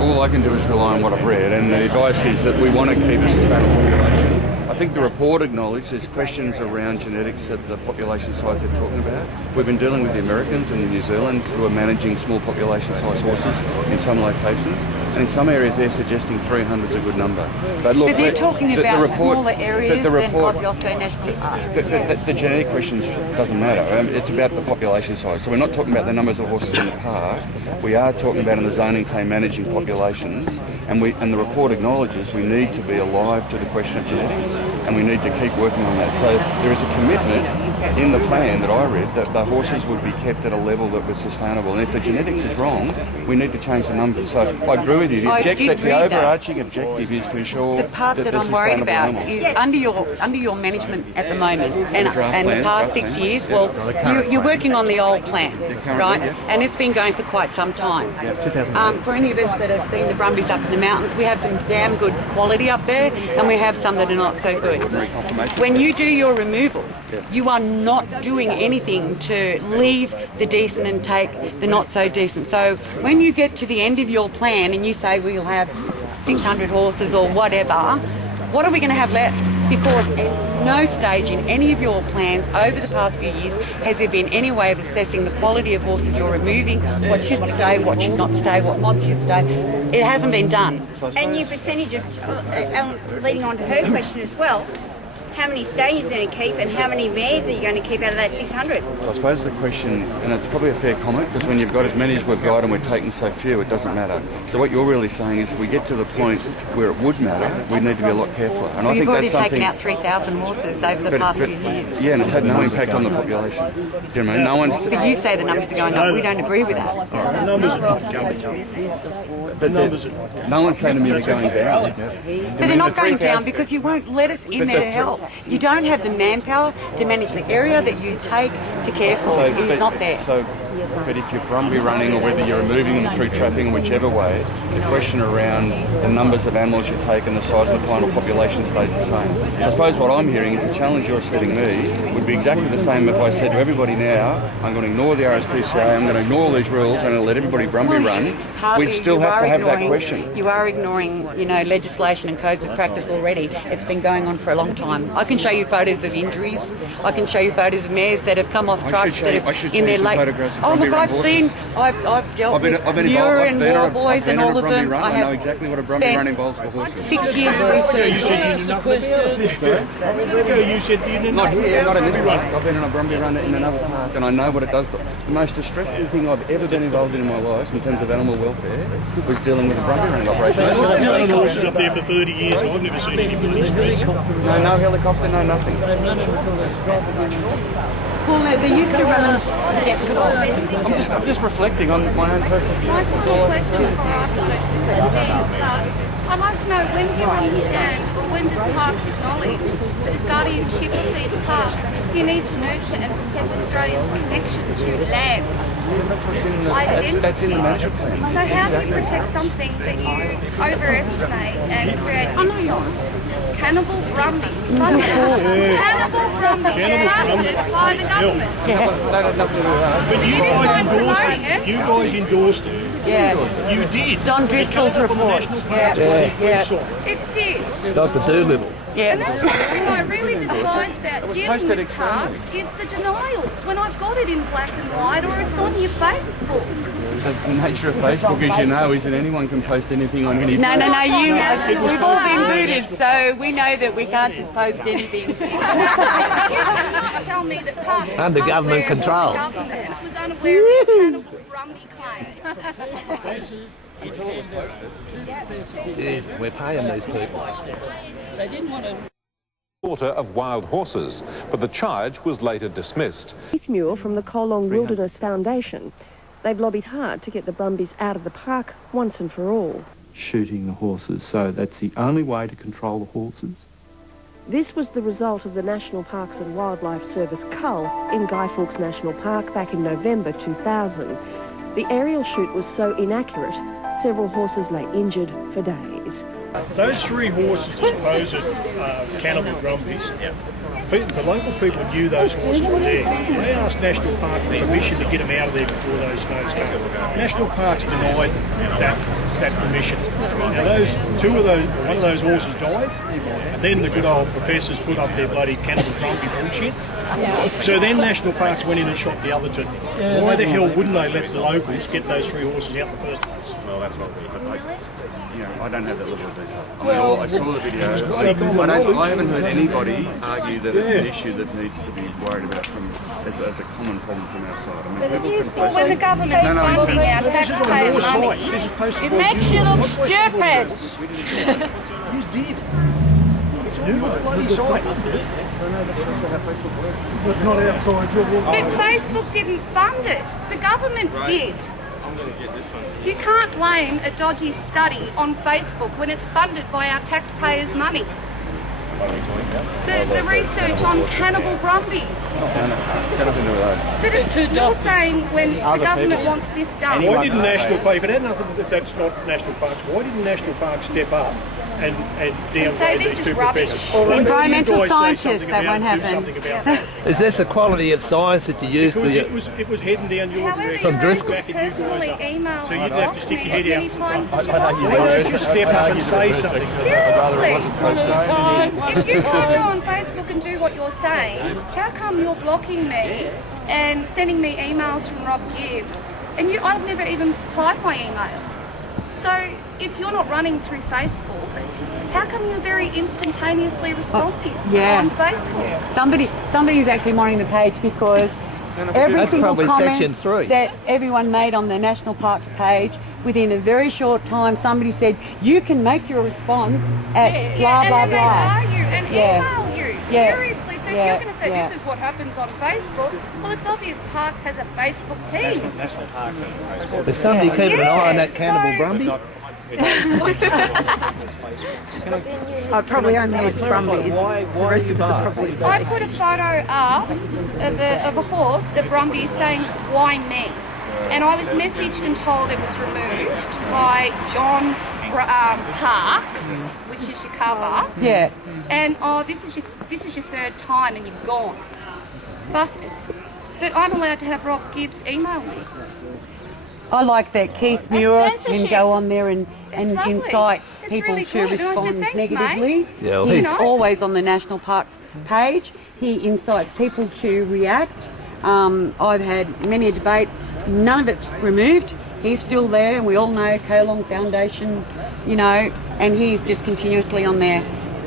All I can do is rely on what I've read, and the advice is that we want to keep a sustainable population. I think the report acknowledged there's questions around genetics at the population size they're talking about. We've been dealing with the Americans and the New Zealand who are managing small population size horses in some locations. And in some areas they're suggesting 300 is a good number. But look, they're talking about smaller areas than Kosciuszko National Park. The genetic questions doesn't matter. It's about the population size. So we're not talking about the numbers of horses in the park. We are talking about in the zoning claim managing populations. And the report acknowledges we need to be alive to the question of genetics, and we need to keep working on that. So there is a commitment in the plan that I read that the horses would be kept at a level that was sustainable. And if the genetics is wrong, we need to change the numbers. So I agree with you. The overarching objective is to ensure the part that I'm worried about is under your management at the moment and the past 6 years. Well, you're working on the old plan, right? And it's been going for quite some time. For any of us that have seen the Brumbies up in the mountains, we have some damn good quality up there, and we have some that are not so good. When you do your removal, you are not doing anything to leave the decent and take the not so decent. So when you get to the end of your plan and you say we'll have 600 horses or whatever, what are we going to have left? Because at no stage in any of your plans over the past few years has there been any way of assessing the quality of horses you're removing, what should stay, what should not stay, what mods should stay. It hasn't been done. And your percentage of, leading on to her question as well, how many stallions are you going to keep and how many mares are you going to keep out of that 600? So I suppose the question, and it's probably a fair comment, because when you've got as many as we've got and we're taking so few, it doesn't matter. So what you're really saying is if we get to the point where it would matter, we need to be a lot careful. And I think already that's taken out 3,000 horses over the past few years. Yeah, and it's had no impact on the population. Do you know what I mean? No one's... But you say the numbers are going up. We don't agree with that. The numbers are not going up. But no one's saying to me they're going down. But they're not going down because you won't let us in there to help. You don't have the manpower to manage the area that you take to care for. It's not there. But if you're Brumby running or whether you're removing them through trapping, whichever way, the question around the numbers of animals you take and the size of the final population stays the same. So I suppose what I'm hearing is the challenge you're setting me would be exactly the same if I said to everybody now, I'm going to ignore the RSPCA, I'm going to ignore all these rules and I'm going to let everybody Brumby run. We'd still have to have that question. You are ignoring, legislation and codes of practice already. It's been going on for a long time. I can show you photos of injuries. I can show you photos of mares that have come off trucks that have in their late... photographs of Oh Brumby look, run I've horses. seen, I've dealt with Muir and War Boys and all of them. I know exactly what a Brumby run involves for horses. 6 years of research. You said you didn't. Not here, not in this park. I've been on a Brumby run in another park, and I know what it does. The most distressing thing I've ever been involved in my life, in terms of animal welfare, was dealing with a Brumby running operation. I've known horses up there for 30 years, and I've never seen anybody stressed. No helicopter, no nothing. Well, they used to run them to get I'm just reflecting on my own personal view. My final question before I put it different things, but I'd like to know, when do you understand, or when does Parks acknowledge that as guardianship of these parks, you need to nurture and protect Australians' connection to land, identity? That's in the management plan. So how do you protect something that you overestimate and create insult? Cannibal Brumbies, funded. Cannibal Brumbies, funded by the government. But you guys endorsed it. You guys endorsed it. Yeah. You did. Don Driscoll's report. It did. Dr. Doolittle. And that's what I really despise about dealing with parks is the denials when I've got it in black and white or it's on your Facebook. The nature of Facebook, as you know, is that anyone can post anything on any. No, we've all been booted, so we know that we can't just post anything. You cannot tell me that parks Under government control. The government was unaware of the Cannibal Brumby claims. Jeez, we're paying these people. They didn't want to. Slaughter of wild horses, but the charge was later dismissed. Keith Muir from the Kolong Wilderness Foundation. They've lobbied hard to get the Brumbies out of the park once and for all. Shooting the horses, so that's the only way to control the horses. This was the result of the National Parks and Wildlife Service cull in Guy Fawkes National Park back in November 2000. The aerial shoot was so inaccurate, several horses lay injured for days. Those three horses, supposed cannibal Brumbies, the local people knew those horses were there. They asked National Park for permission to get them out of there before those snows came. National Parks denied that permission. Now one of those horses died, and then the good old professors put up their bloody cannibal Brumby bullshit. So then National Parks went in and shot the other two. Why the hell wouldn't they let the locals get those three horses out in the first place? Well, that's what I don't have that level of detail. I mean, I saw the video. I haven't heard anybody argue that it's an issue that needs to be worried about as a common problem from our side. I mean, people can Well, when the government's funding our taxpayers' money, It makes you look stupid. You did. It's a new bloody site. But not outside your wall. but Facebook didn't fund it. The government did. You can't blame a dodgy study on Facebook when it's funded by our taxpayers' money. The research on cannibal Brumbies. But you're saying when the government wants this done. Why didn't National Park, if it had nothing, if that's not National Parks, why didn't National Park step up and downgrade these two professors? Environmental scientists, that won't happen. Is this the quality of science that you use Because it was heading down your direction. from Driscoll? Personally email So you'd have to stick your head many out. times as you Why like. don't you step up and say something? Seriously, if you can't go on Facebook and do what you're saying, how come you're blocking me and sending me emails from Rob Gibbs? And I've never even supplied my email. So if you're not running through Facebook, how come you're very instantaneously responding on Facebook? Somebody's actually monitoring the page because every That's single probably comment section 3. that everyone made on the National Parks page, within a very short time, somebody said, you can make your response at blah, blah, and then blah. they argue and email you. Yeah. Seriously. So if Yeah. you're going to say Yeah. this is what happens on Facebook, well, it's obvious Parks has a Facebook team. National Parks has a Facebook. Is somebody keeping an eye on that Yeah, cannibal so- Brumby? I probably only know it's Brumbies. The rest of us are probably I safe. put a photo up of a horse, a Brumby, saying, why me? And I was messaged and told it was removed by John Parks, which is your cover. Yeah. And this is your third time and you've gone. Busted. But I'm allowed to have Rob Gibbs email me. I like that Keith Muir can go on there and lovely. incites It's people really to good. And I said, respond "Thanks, negatively. mate." Yeah, well, He's he's- always on the National Parks page. He incites people to react. I've had many a debate none of it's removed. He's still there, and we all know Colong Foundation, you know, and he's just continuously on there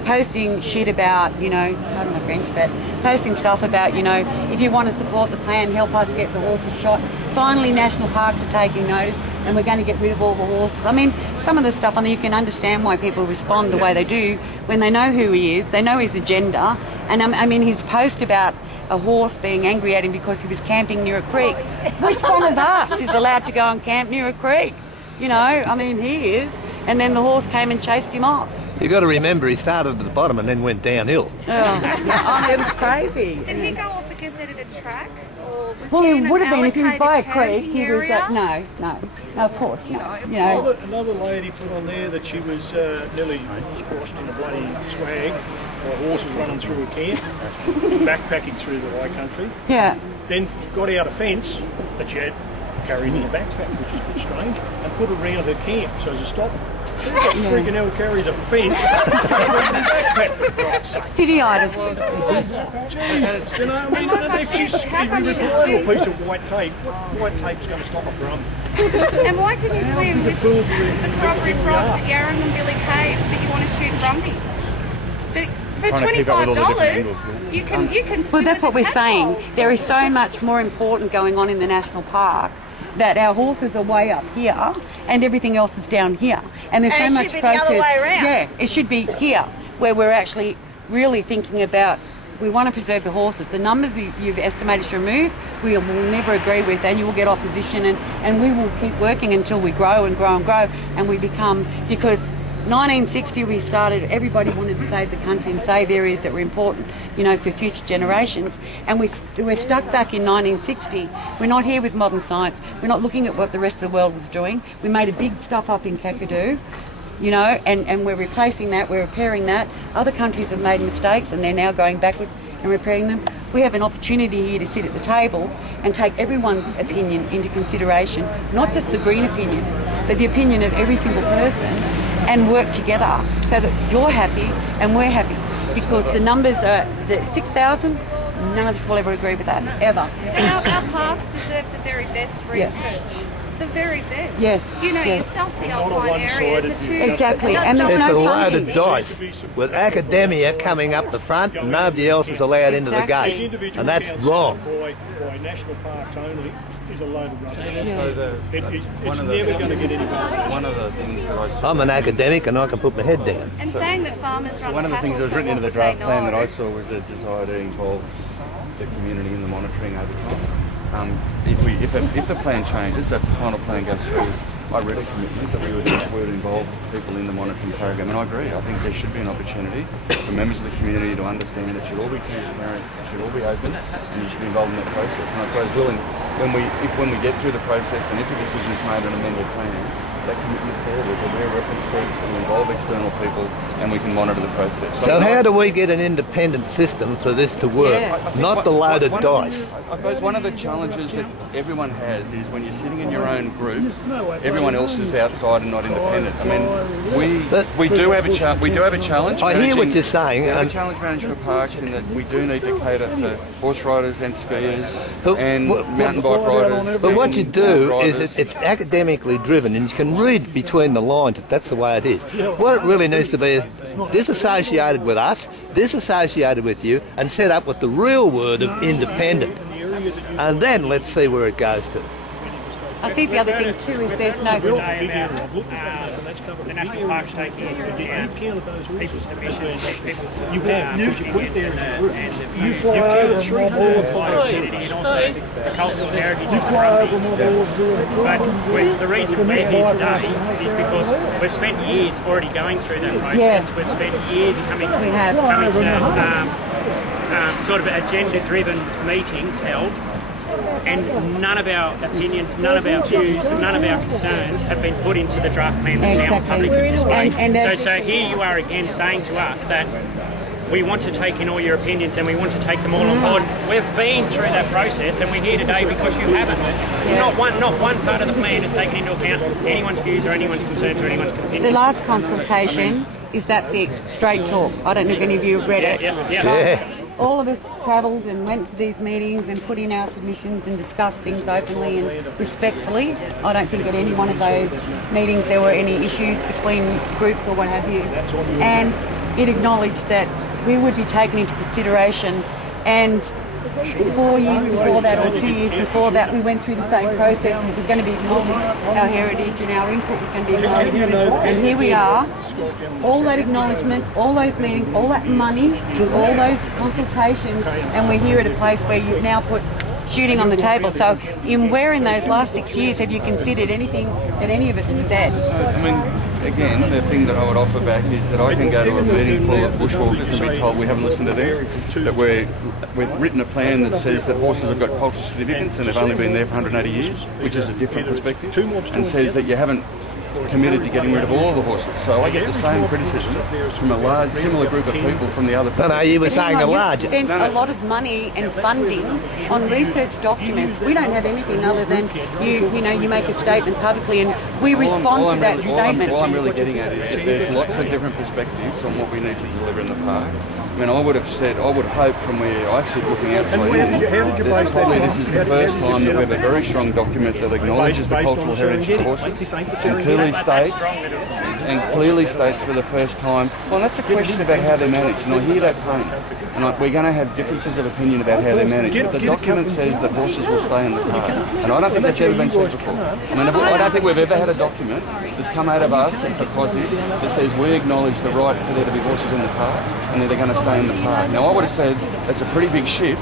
posting shit about, you know, pardon my French, but posting stuff about, you know, if you want to support the plan, help us get the horses shot. Finally, National Parks are taking notice, and we're going to get rid of all the horses. I mean, some of the stuff, I mean, you can understand why people respond the way they do when they know who he is, they know his agenda, and I mean, his post about a horse being angry at him because he was camping near a creek. Which one of us is allowed to go and camp near a creek? You know, I mean, he is. And then the horse came and chased him off. You got to remember, he started at the bottom and then went downhill. Oh, I mean, it was crazy. Did he go off a gazetted track? Or was Well, he he would have been if he was by a allocated creek. He was camping no, of course not. You know, Another lady put on there that she was nearly squashed in a bloody swag while horses running through a camp, backpacking through the high country. Yeah. Then got out a fence that she had carried in a backpack, which is a bit strange, and put it around her camp so as a stop. Who the freaking hell carries a fence? Cityitis. Jeez, you know, I mean, if she's a little piece of white tape, what white tape's going to stop a brum? And why can you swim with the corroborate frogs at Yarra and Billy Caves, but you want to shoot brumbies? But for $25, you can swim. Well, that's what with we're the saying. tadpoles. There is so much more important going on in the national park that our horses are way up here and everything else is down here. And there's And so it much should be the other way around. Yeah, it should be here where we're actually really thinking about, we want to preserve the horses. The numbers you've estimated to remove, we will never agree with, and you will get opposition, and we will keep working until we grow and grow and grow, and we become, because 1960 we started, everybody wanted to save the country and save areas that were important, you know, for future generations, and we're stuck back in 1960. We're not here with modern science. We're not looking at what the rest of the world was doing. We made a big stuff up in Kakadu, you know, and we're replacing that, we're repairing that. Other countries have made mistakes and they're now going backwards and repairing them. We have an opportunity here to sit at the table and take everyone's opinion into consideration, not just the green opinion, but the opinion of every single person, and work together so that you're happy and we're happy. Because the numbers are the 6,000, none of us will ever agree with that, ever. Our parks deserve the very best research. The very best. Yes. You know yes. yourself, the alpine areas are too... Exactly. And It's there's a no loaded funding. dice with academia coming up the front and nobody else is allowed into the gate. And that's wrong. By national parks only is a load of rubbish. It's never going to get any better. One of the things that I saw... I'm an academic and I can put my head down. And saying that farmers run One of the things that was written into the draft plan that I saw was a desire to involve the community in the monitoring over time. If the plan changes, if the final plan goes through, I read a commitment that we would involve people in the monitoring program, and I agree. I think there should be an opportunity for members of the community to understand it should all be transparent, it should all be open, and you should be involved in that process. And I suppose when we get through the process, and if a decision is made on an amended plan, that commitment's there, there'll be a reference group, we'll involve external people, and we can monitor the process. So how do we get an independent system for this to work? Not the loaded dice. I suppose one of the challenges that everyone has is when you're sitting in your own group, everyone else is outside and not independent. I mean, we do have a challenge. I hear what you're saying. We have a challenge managing for parks in that we do need to cater for horse riders and skiers and mountain bike riders. But what you do is it's academically driven, and you can read between the lines that that's the way it is. What it really needs to be is disassociated with us, disassociated with you, and set up with the real word of independent. And then let's see where it goes to. I think the other thing too is there's no... The National Parks taking into account people's submissions, people's You put it there as a group. You fly over 300 and also the cultural heritage of Brumby. But the reason we're here today is because we've spent years already going through that process. Yeah. We've spent years coming to sort of agenda-driven meetings held, and none of our opinions, none of our views, and none of our concerns have been put into the draft plan that's now publicly displayed. So here you are again saying to us that we want to take in all your opinions and we want to take them all on board. We've been through that process and we're here today because you haven't. Not one part of the plan has taken into account anyone's views or anyone's concerns or anyone's opinions. The last consultation is that thick, straight talk. I don't know if any of you have read it. Yeah. all of us travelled and went to these meetings and put in our submissions and discussed things openly and respectfully. I don't think at any one of those meetings there were any issues between groups or what have you. And it acknowledged that we would be taken into consideration, and 4 years before that or 2 years before that we went through the same process, and it was going to be acknowledged, our heritage and our input was going to be acknowledged. And here we are, all that acknowledgement, all those meetings, all that money, all those consultations, and we're here at a place where you've now put shooting on the table. So where in those last 6 years have you considered anything that any of us have said? I mean, again, the thing that I would offer back is that I can go to a meeting full of bushwalkers and be told we haven't listened to them, that we've written a plan that says that horses have got cultural significance and they've only been there for 180 years, which is a different perspective, and says that you haven't committed to getting rid of all of the horses. So I get the same criticism from a large, similar group of people from the other people. No, you were saying a large. You spent a lot of money and funding on research documents. We don't have anything other than you make a statement publicly and we respond to that statement. All I'm really getting at is that there's lots of different perspectives on what we need to deliver in the park. I mean, I would hope from where I sit looking outside in, probably this is the first time that we have a very strong document that acknowledges the cultural heritage of horses and clearly states for the first time, well, that's a question about how they're managed, and I hear that pain. And we're going to have differences of opinion about how they're managed, but the document says that horses will stay in the park. And I don't think that's ever been said before. I mean, I don't think we've ever had a document that's come out of us for COSIC that says we acknowledge the right for there to be horses in the park and that they're going to stay in the park. Now, I would have said that's a pretty big shift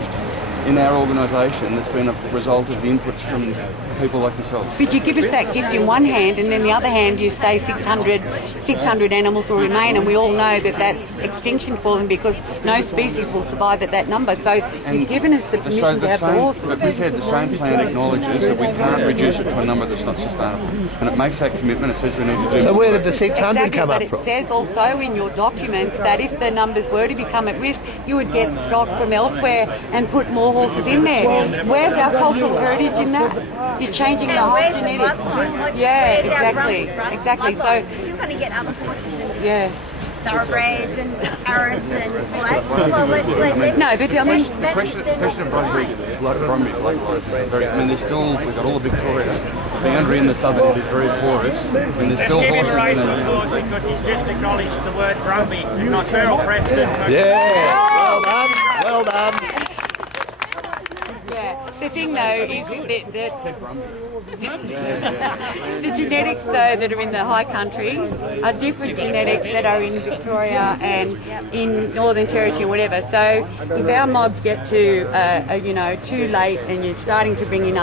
in our organisation that's been a result of the inputs from people like yourself. But you give us that gift in one hand, and then the other hand you say 600 animals will remain, and we all know that that's extinction for them because no species will survive at that number. So you've given us the permission to have the horses. But we said the same plan acknowledges that we can't reduce it to a number that's not sustainable. And it makes that commitment, it says we need to do So where did the 600 come up from? But it says also in your documents that if the numbers were to become at risk, you would get stock from elsewhere and put more horses in there. Where's our cultural heritage in that? You're changing the whole genetics. Yeah, exactly. So you're going to get other horses in thoroughbreds and Arabs and all that. Well, let's let them. No, but I mean, the question of Brumby, I mean, there's still, we've got all of Victoria. The boundary in the southern end is very porous, and there's still horses in it. Because he's just acknowledged the word Brumby, not Feral Preston. Yeah, well done. Yeah. The thing though is the genetics though that are in the high country are different genetics that are in Victoria and in Northern Territory or whatever. So if our mobs get to too late and you're starting to bring in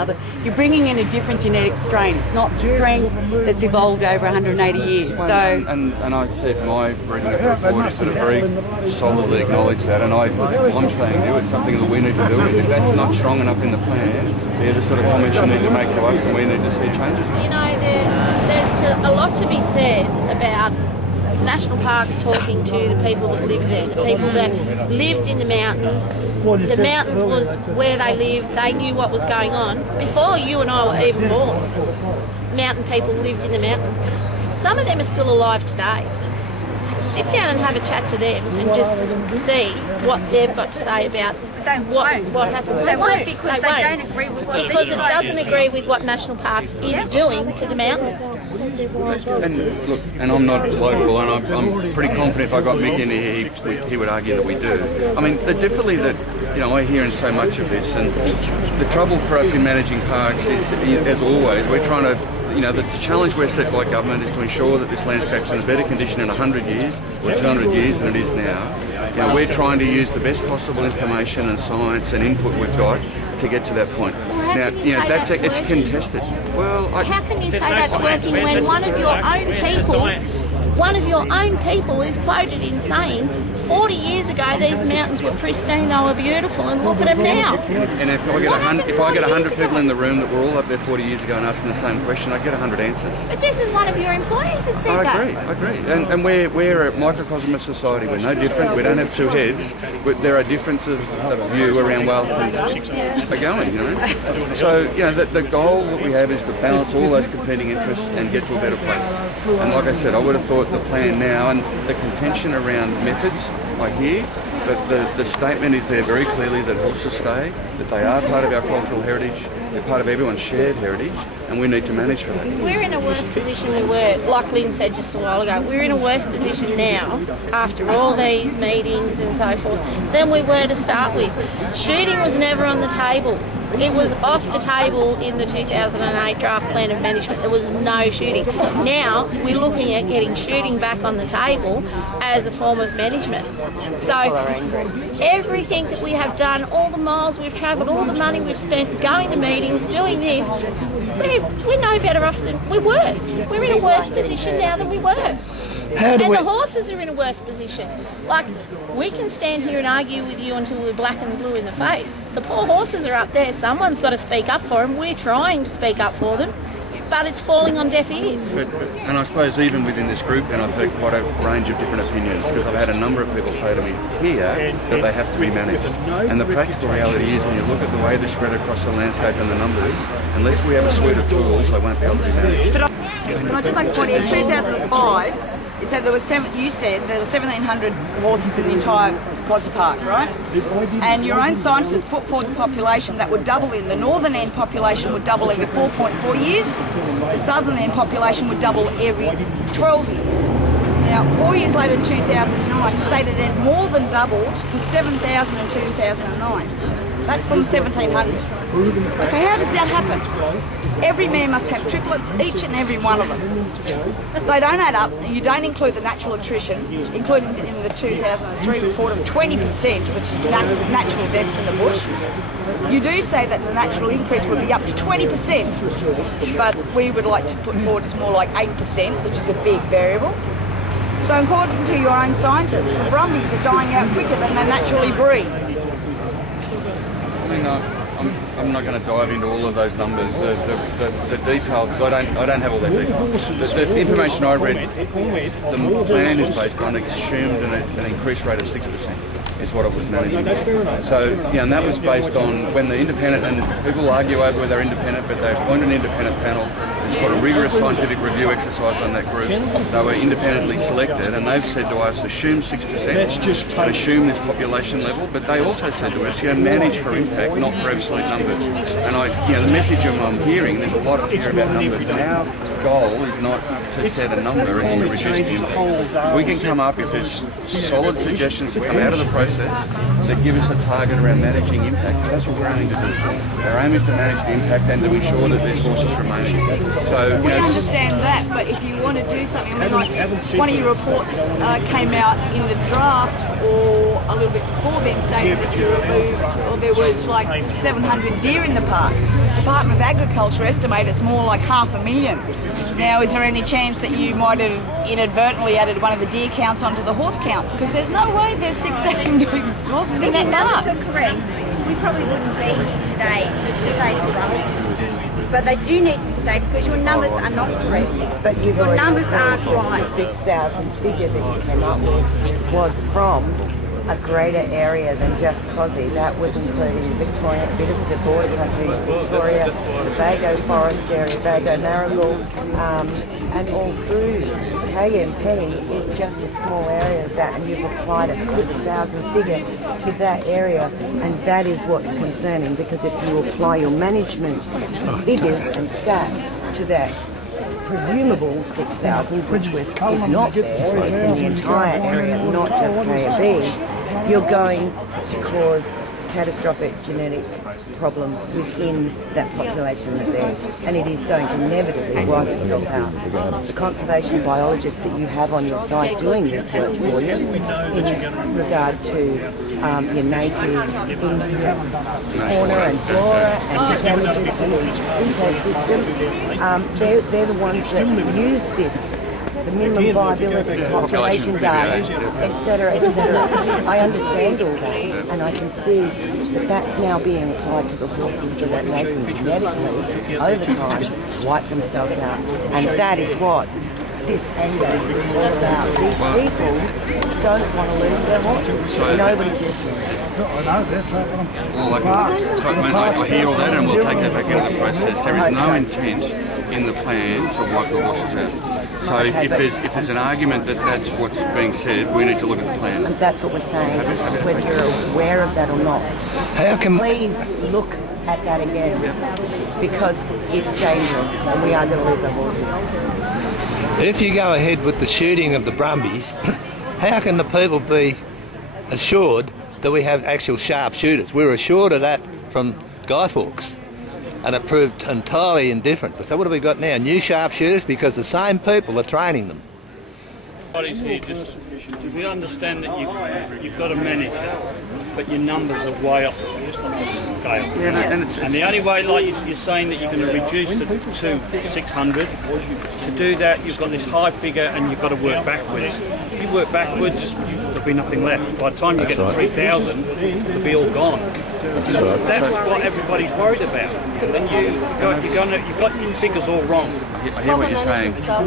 you're bringing in a different genetic strain. It's not strain that's evolved over 180 years. So and I said my breeding reporters sort of very solidly acknowledge that, and I'm saying to you it's something that we need to do. And if that's not strong enough in the plan, they're the sort of comments you need to make to us, and we need to see changes. You know, there's a lot to be said about national parks talking to the people that live there, the people that lived in the mountains. The mountains was where they lived. They knew what was going on before you and I were even born. Mountain people lived in the mountains. Some of them are still alive today. Sit down and have a chat to them and just see what they've got to say about what happened. They won't because they don't agree with what because it doesn't agree with what National Parks is doing to the mountains. And look, and I'm not local, and I'm pretty confident if I got Mick in here, he would argue that we do. I mean, the difficulty that I hear in so much of this, and the trouble for us in managing parks is, as always, we're trying to. The challenge we're set by government is to ensure that this landscape's in a better condition in 100 years or 200 years than it is now. We're trying to use the best possible information and science and input we've got to get to that point. Now, it's contested. Well, how can you say that's working when one of your own people is quoted in saying 40 years ago these mountains were pristine, they were beautiful, and look at them now. And if I get 100 people in the room that were all up there 40 years ago and asking the same question, I'd get 100 answers. But this is one of your employees that said that. I agree. And we're a microcosm of society. We're no different. We don't have two heads. There are differences of view around where things are going, So, the goal that we have is to balance all those competing interests and get to a better place. And like I said, I would have thought the plan now and the contention around methods, I hear, but the statement is there very clearly that horses stay, that they are part of our cultural heritage, they're part of everyone's shared heritage, and we need to manage for that. We're in a worse position we were, like Lynn said just a while ago, we're in a worse position now, after all these meetings and so forth, than we were to start with. Shooting was never on the table. It was off the table in the 2008 draft plan of management. There was no shooting. Now we're looking at getting shooting back on the table as a form of management. So everything that we have done, all the miles we've travelled, all the money we've spent going to meetings, doing this, we're no better off than we're worse. We're in a worse position now than we were. And the horses are in a worse position. Like, we can stand here and argue with you until we're black and blue in the face. The poor horses are up there. Someone's got to speak up for them. We're trying to speak up for them, but it's falling on deaf ears. And I suppose even within this group, then I've heard quite a range of different opinions, because I've had a number of people say to me here that they have to be managed. And the practical reality is, when you look at the way they're spread across the landscape and the numbers, unless we have a suite of tools, they won't be able to be managed. Can I just make a point? In 2005, it said there were 1,700 horses in the entire Cosy Park, right? And your own scientists put forward the population that would double in. The northern end population would double every 4.4 years. The southern end population would double every 12 years. Now, 4 years later in 2009, stated end more than doubled to 7,000 in 2009. That's from 1,700. So how does that happen? Every mare must have triplets, each and every one of them. They don't add up. You don't include the natural attrition, including in the 2003 report of 20%, which is natural deaths in the bush. You do say that the natural increase would be up to 20%, but we would like to put forward it's more like 8%, which is a big variable. So according to your own scientists, the Brumbies are dying out quicker than they naturally breed. I'm not going to dive into all of those numbers, the details, because I don't have all that detail. The information I read, the plan is based on assumed an increased rate of 6%. Is what it was managing. So, yeah, and that was based on when the independent, and people argue over whether they're independent, but they appointed an independent panel. It's got a rigorous scientific review exercise on that group. They were independently selected, and they've said to us, assume 6%, but assume this population level. But they also said to us, manage for impact, not for absolute numbers. And the message I'm hearing, there's a lot of fear about numbers. And our goal is not to set a number, it's to reduce the impact. We can come up with this solid suggestions that come out of the process that give us a target around managing impact, because that's what we're aiming to do. Our aim is to manage the impact and to ensure that there's horses remaining. So we understand that, but if you want to do something, like one of your reports came out in the draft or a little bit before then stated that you removed, or there was like 700 deer in the park. The Department of Agriculture estimated it's more like 500,000. Now, is there any chance that you might have inadvertently added one of the deer counts onto the horse counts? Because there's no way there's 6,000 horses in that park. If the correct, we probably wouldn't be here today to say the Brumbies. But they do need to be safe because your numbers are not correct. But your numbers aren't right. The 6,000 figure that you came up with was from a greater area than just Cosy. That was including Victoria, a bit of the border countries, Victoria, the Bago Forest area, Bago Marigold, and all through KMP is just a small area of that, and you've applied a 6,000 figure to that area, and that is what's concerning, because if you apply your management figures and stats to that presumable 6,000, which is not there, it's in the entire area, not just KMP, you're going to cause catastrophic genetic problems within that population that's there, and it is going to inevitably wipe itself out. The conservation biologists that you have on your site doing this work for you in regard to your native fauna and flora and the damages to the ecosystem, they're the ones that use this, the minimum viability population data, etc., etc. I understand all that, and I can see that that's now being applied to the horses so that they can genetically, over time, wipe themselves out. And that is what this anger is all about. These people don't want to lose their horses. Nobody's listening. Well, I hear all that, and we'll take that back into the process. There is no intent in the plan to wipe the horses out. So if there's an argument that that's what's being said, we need to look at the plan. And that's what we're saying, whether you're aware of that or not. Please look at that again, because it's dangerous and we are going to lose our horses. If you go ahead with the shooting of the Brumbies, how can the people be assured that we have actual sharp shooters? We were assured of that from Guy Fawkes, and it proved entirely indifferent. So what have we got now? New sharpshooters, because the same people are training them. We understand that you've got to manage it, but your numbers are way off the scale. And the only way, like you're saying, that you're going to reduce it to 600, to do that you've got this high figure and you've got to work backwards. If you work backwards, there'll be nothing left. By the time you get to 3,000, it'll be all gone. That's what everybody's worried about. Then you've got your figures all wrong. I hear what you're saying. So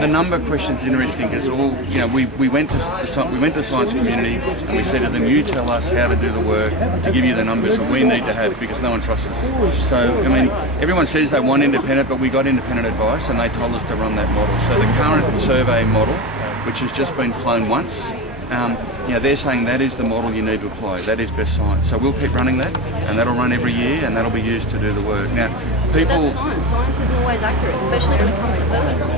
the number question's interesting because we went to the science community and we said to them, you tell us how to do the work to give you the numbers that we need to have because no one trusts us. So I mean, everyone says they want independent, but we got independent advice and they told us to run that model. So the current survey model, which has just been flown once, they're saying that is the model you need to apply. That is best science. So we'll keep running that, and that'll run every year, and that'll be used to do the work. Now, people. That's science. Science isn't always accurate, especially when it comes to birds.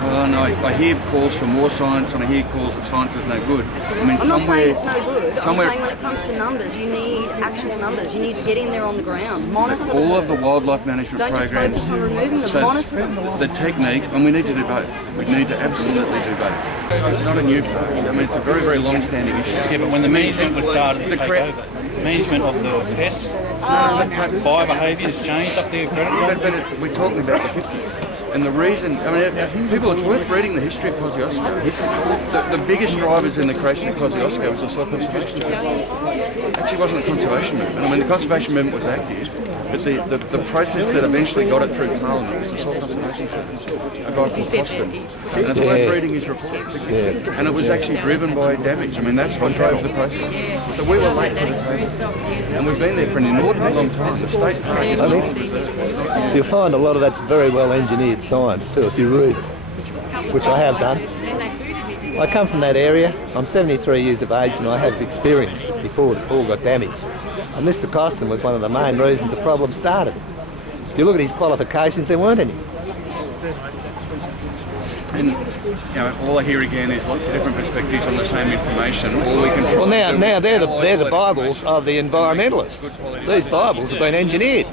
Oh no, I hear calls for more science, and I hear calls that science is no good. I mean, I'm not saying it's no good. I'm saying when it comes to numbers, you need actual numbers. You need to get in there on the ground, monitor all the of the wildlife management programs. Don't just focus on removing them, monitor them. The technique, and we need to do both. We need to absolutely do both. It's not a new part. I mean, it's a very, very long-standing issue. Yeah, but when the management was started to take over, management of the pests, fire behaviour has changed up there. But we're talking about the 50s. And the reason, I mean, people, it's worth reading the history of Kosciuszko. The biggest drivers in the creation of Kosciuszko was the soil conservation movement. Actually, it wasn't the conservation movement. I mean, the conservation movement was active, but the process that eventually got it through Parliament was the soil conservation service. A guy called Foster. And it's worth reading his report. And it was actually driven by damage. I mean, that's what drove the process. So we were late to the table. And we've been there for an inordinate long time. The state park is not. You'll find a lot of that's very well engineered science too, if you read it, which I have done. I come from that area. I'm 73 years of age and I have experienced it before it all got damaged. And Mr. Costin was one of the main reasons the problem started. If you look at his qualifications, there weren't any. And all I hear again is lots of different perspectives on the same information. All we can try now they're the Bibles of the environmentalists. These Bibles have been engineered.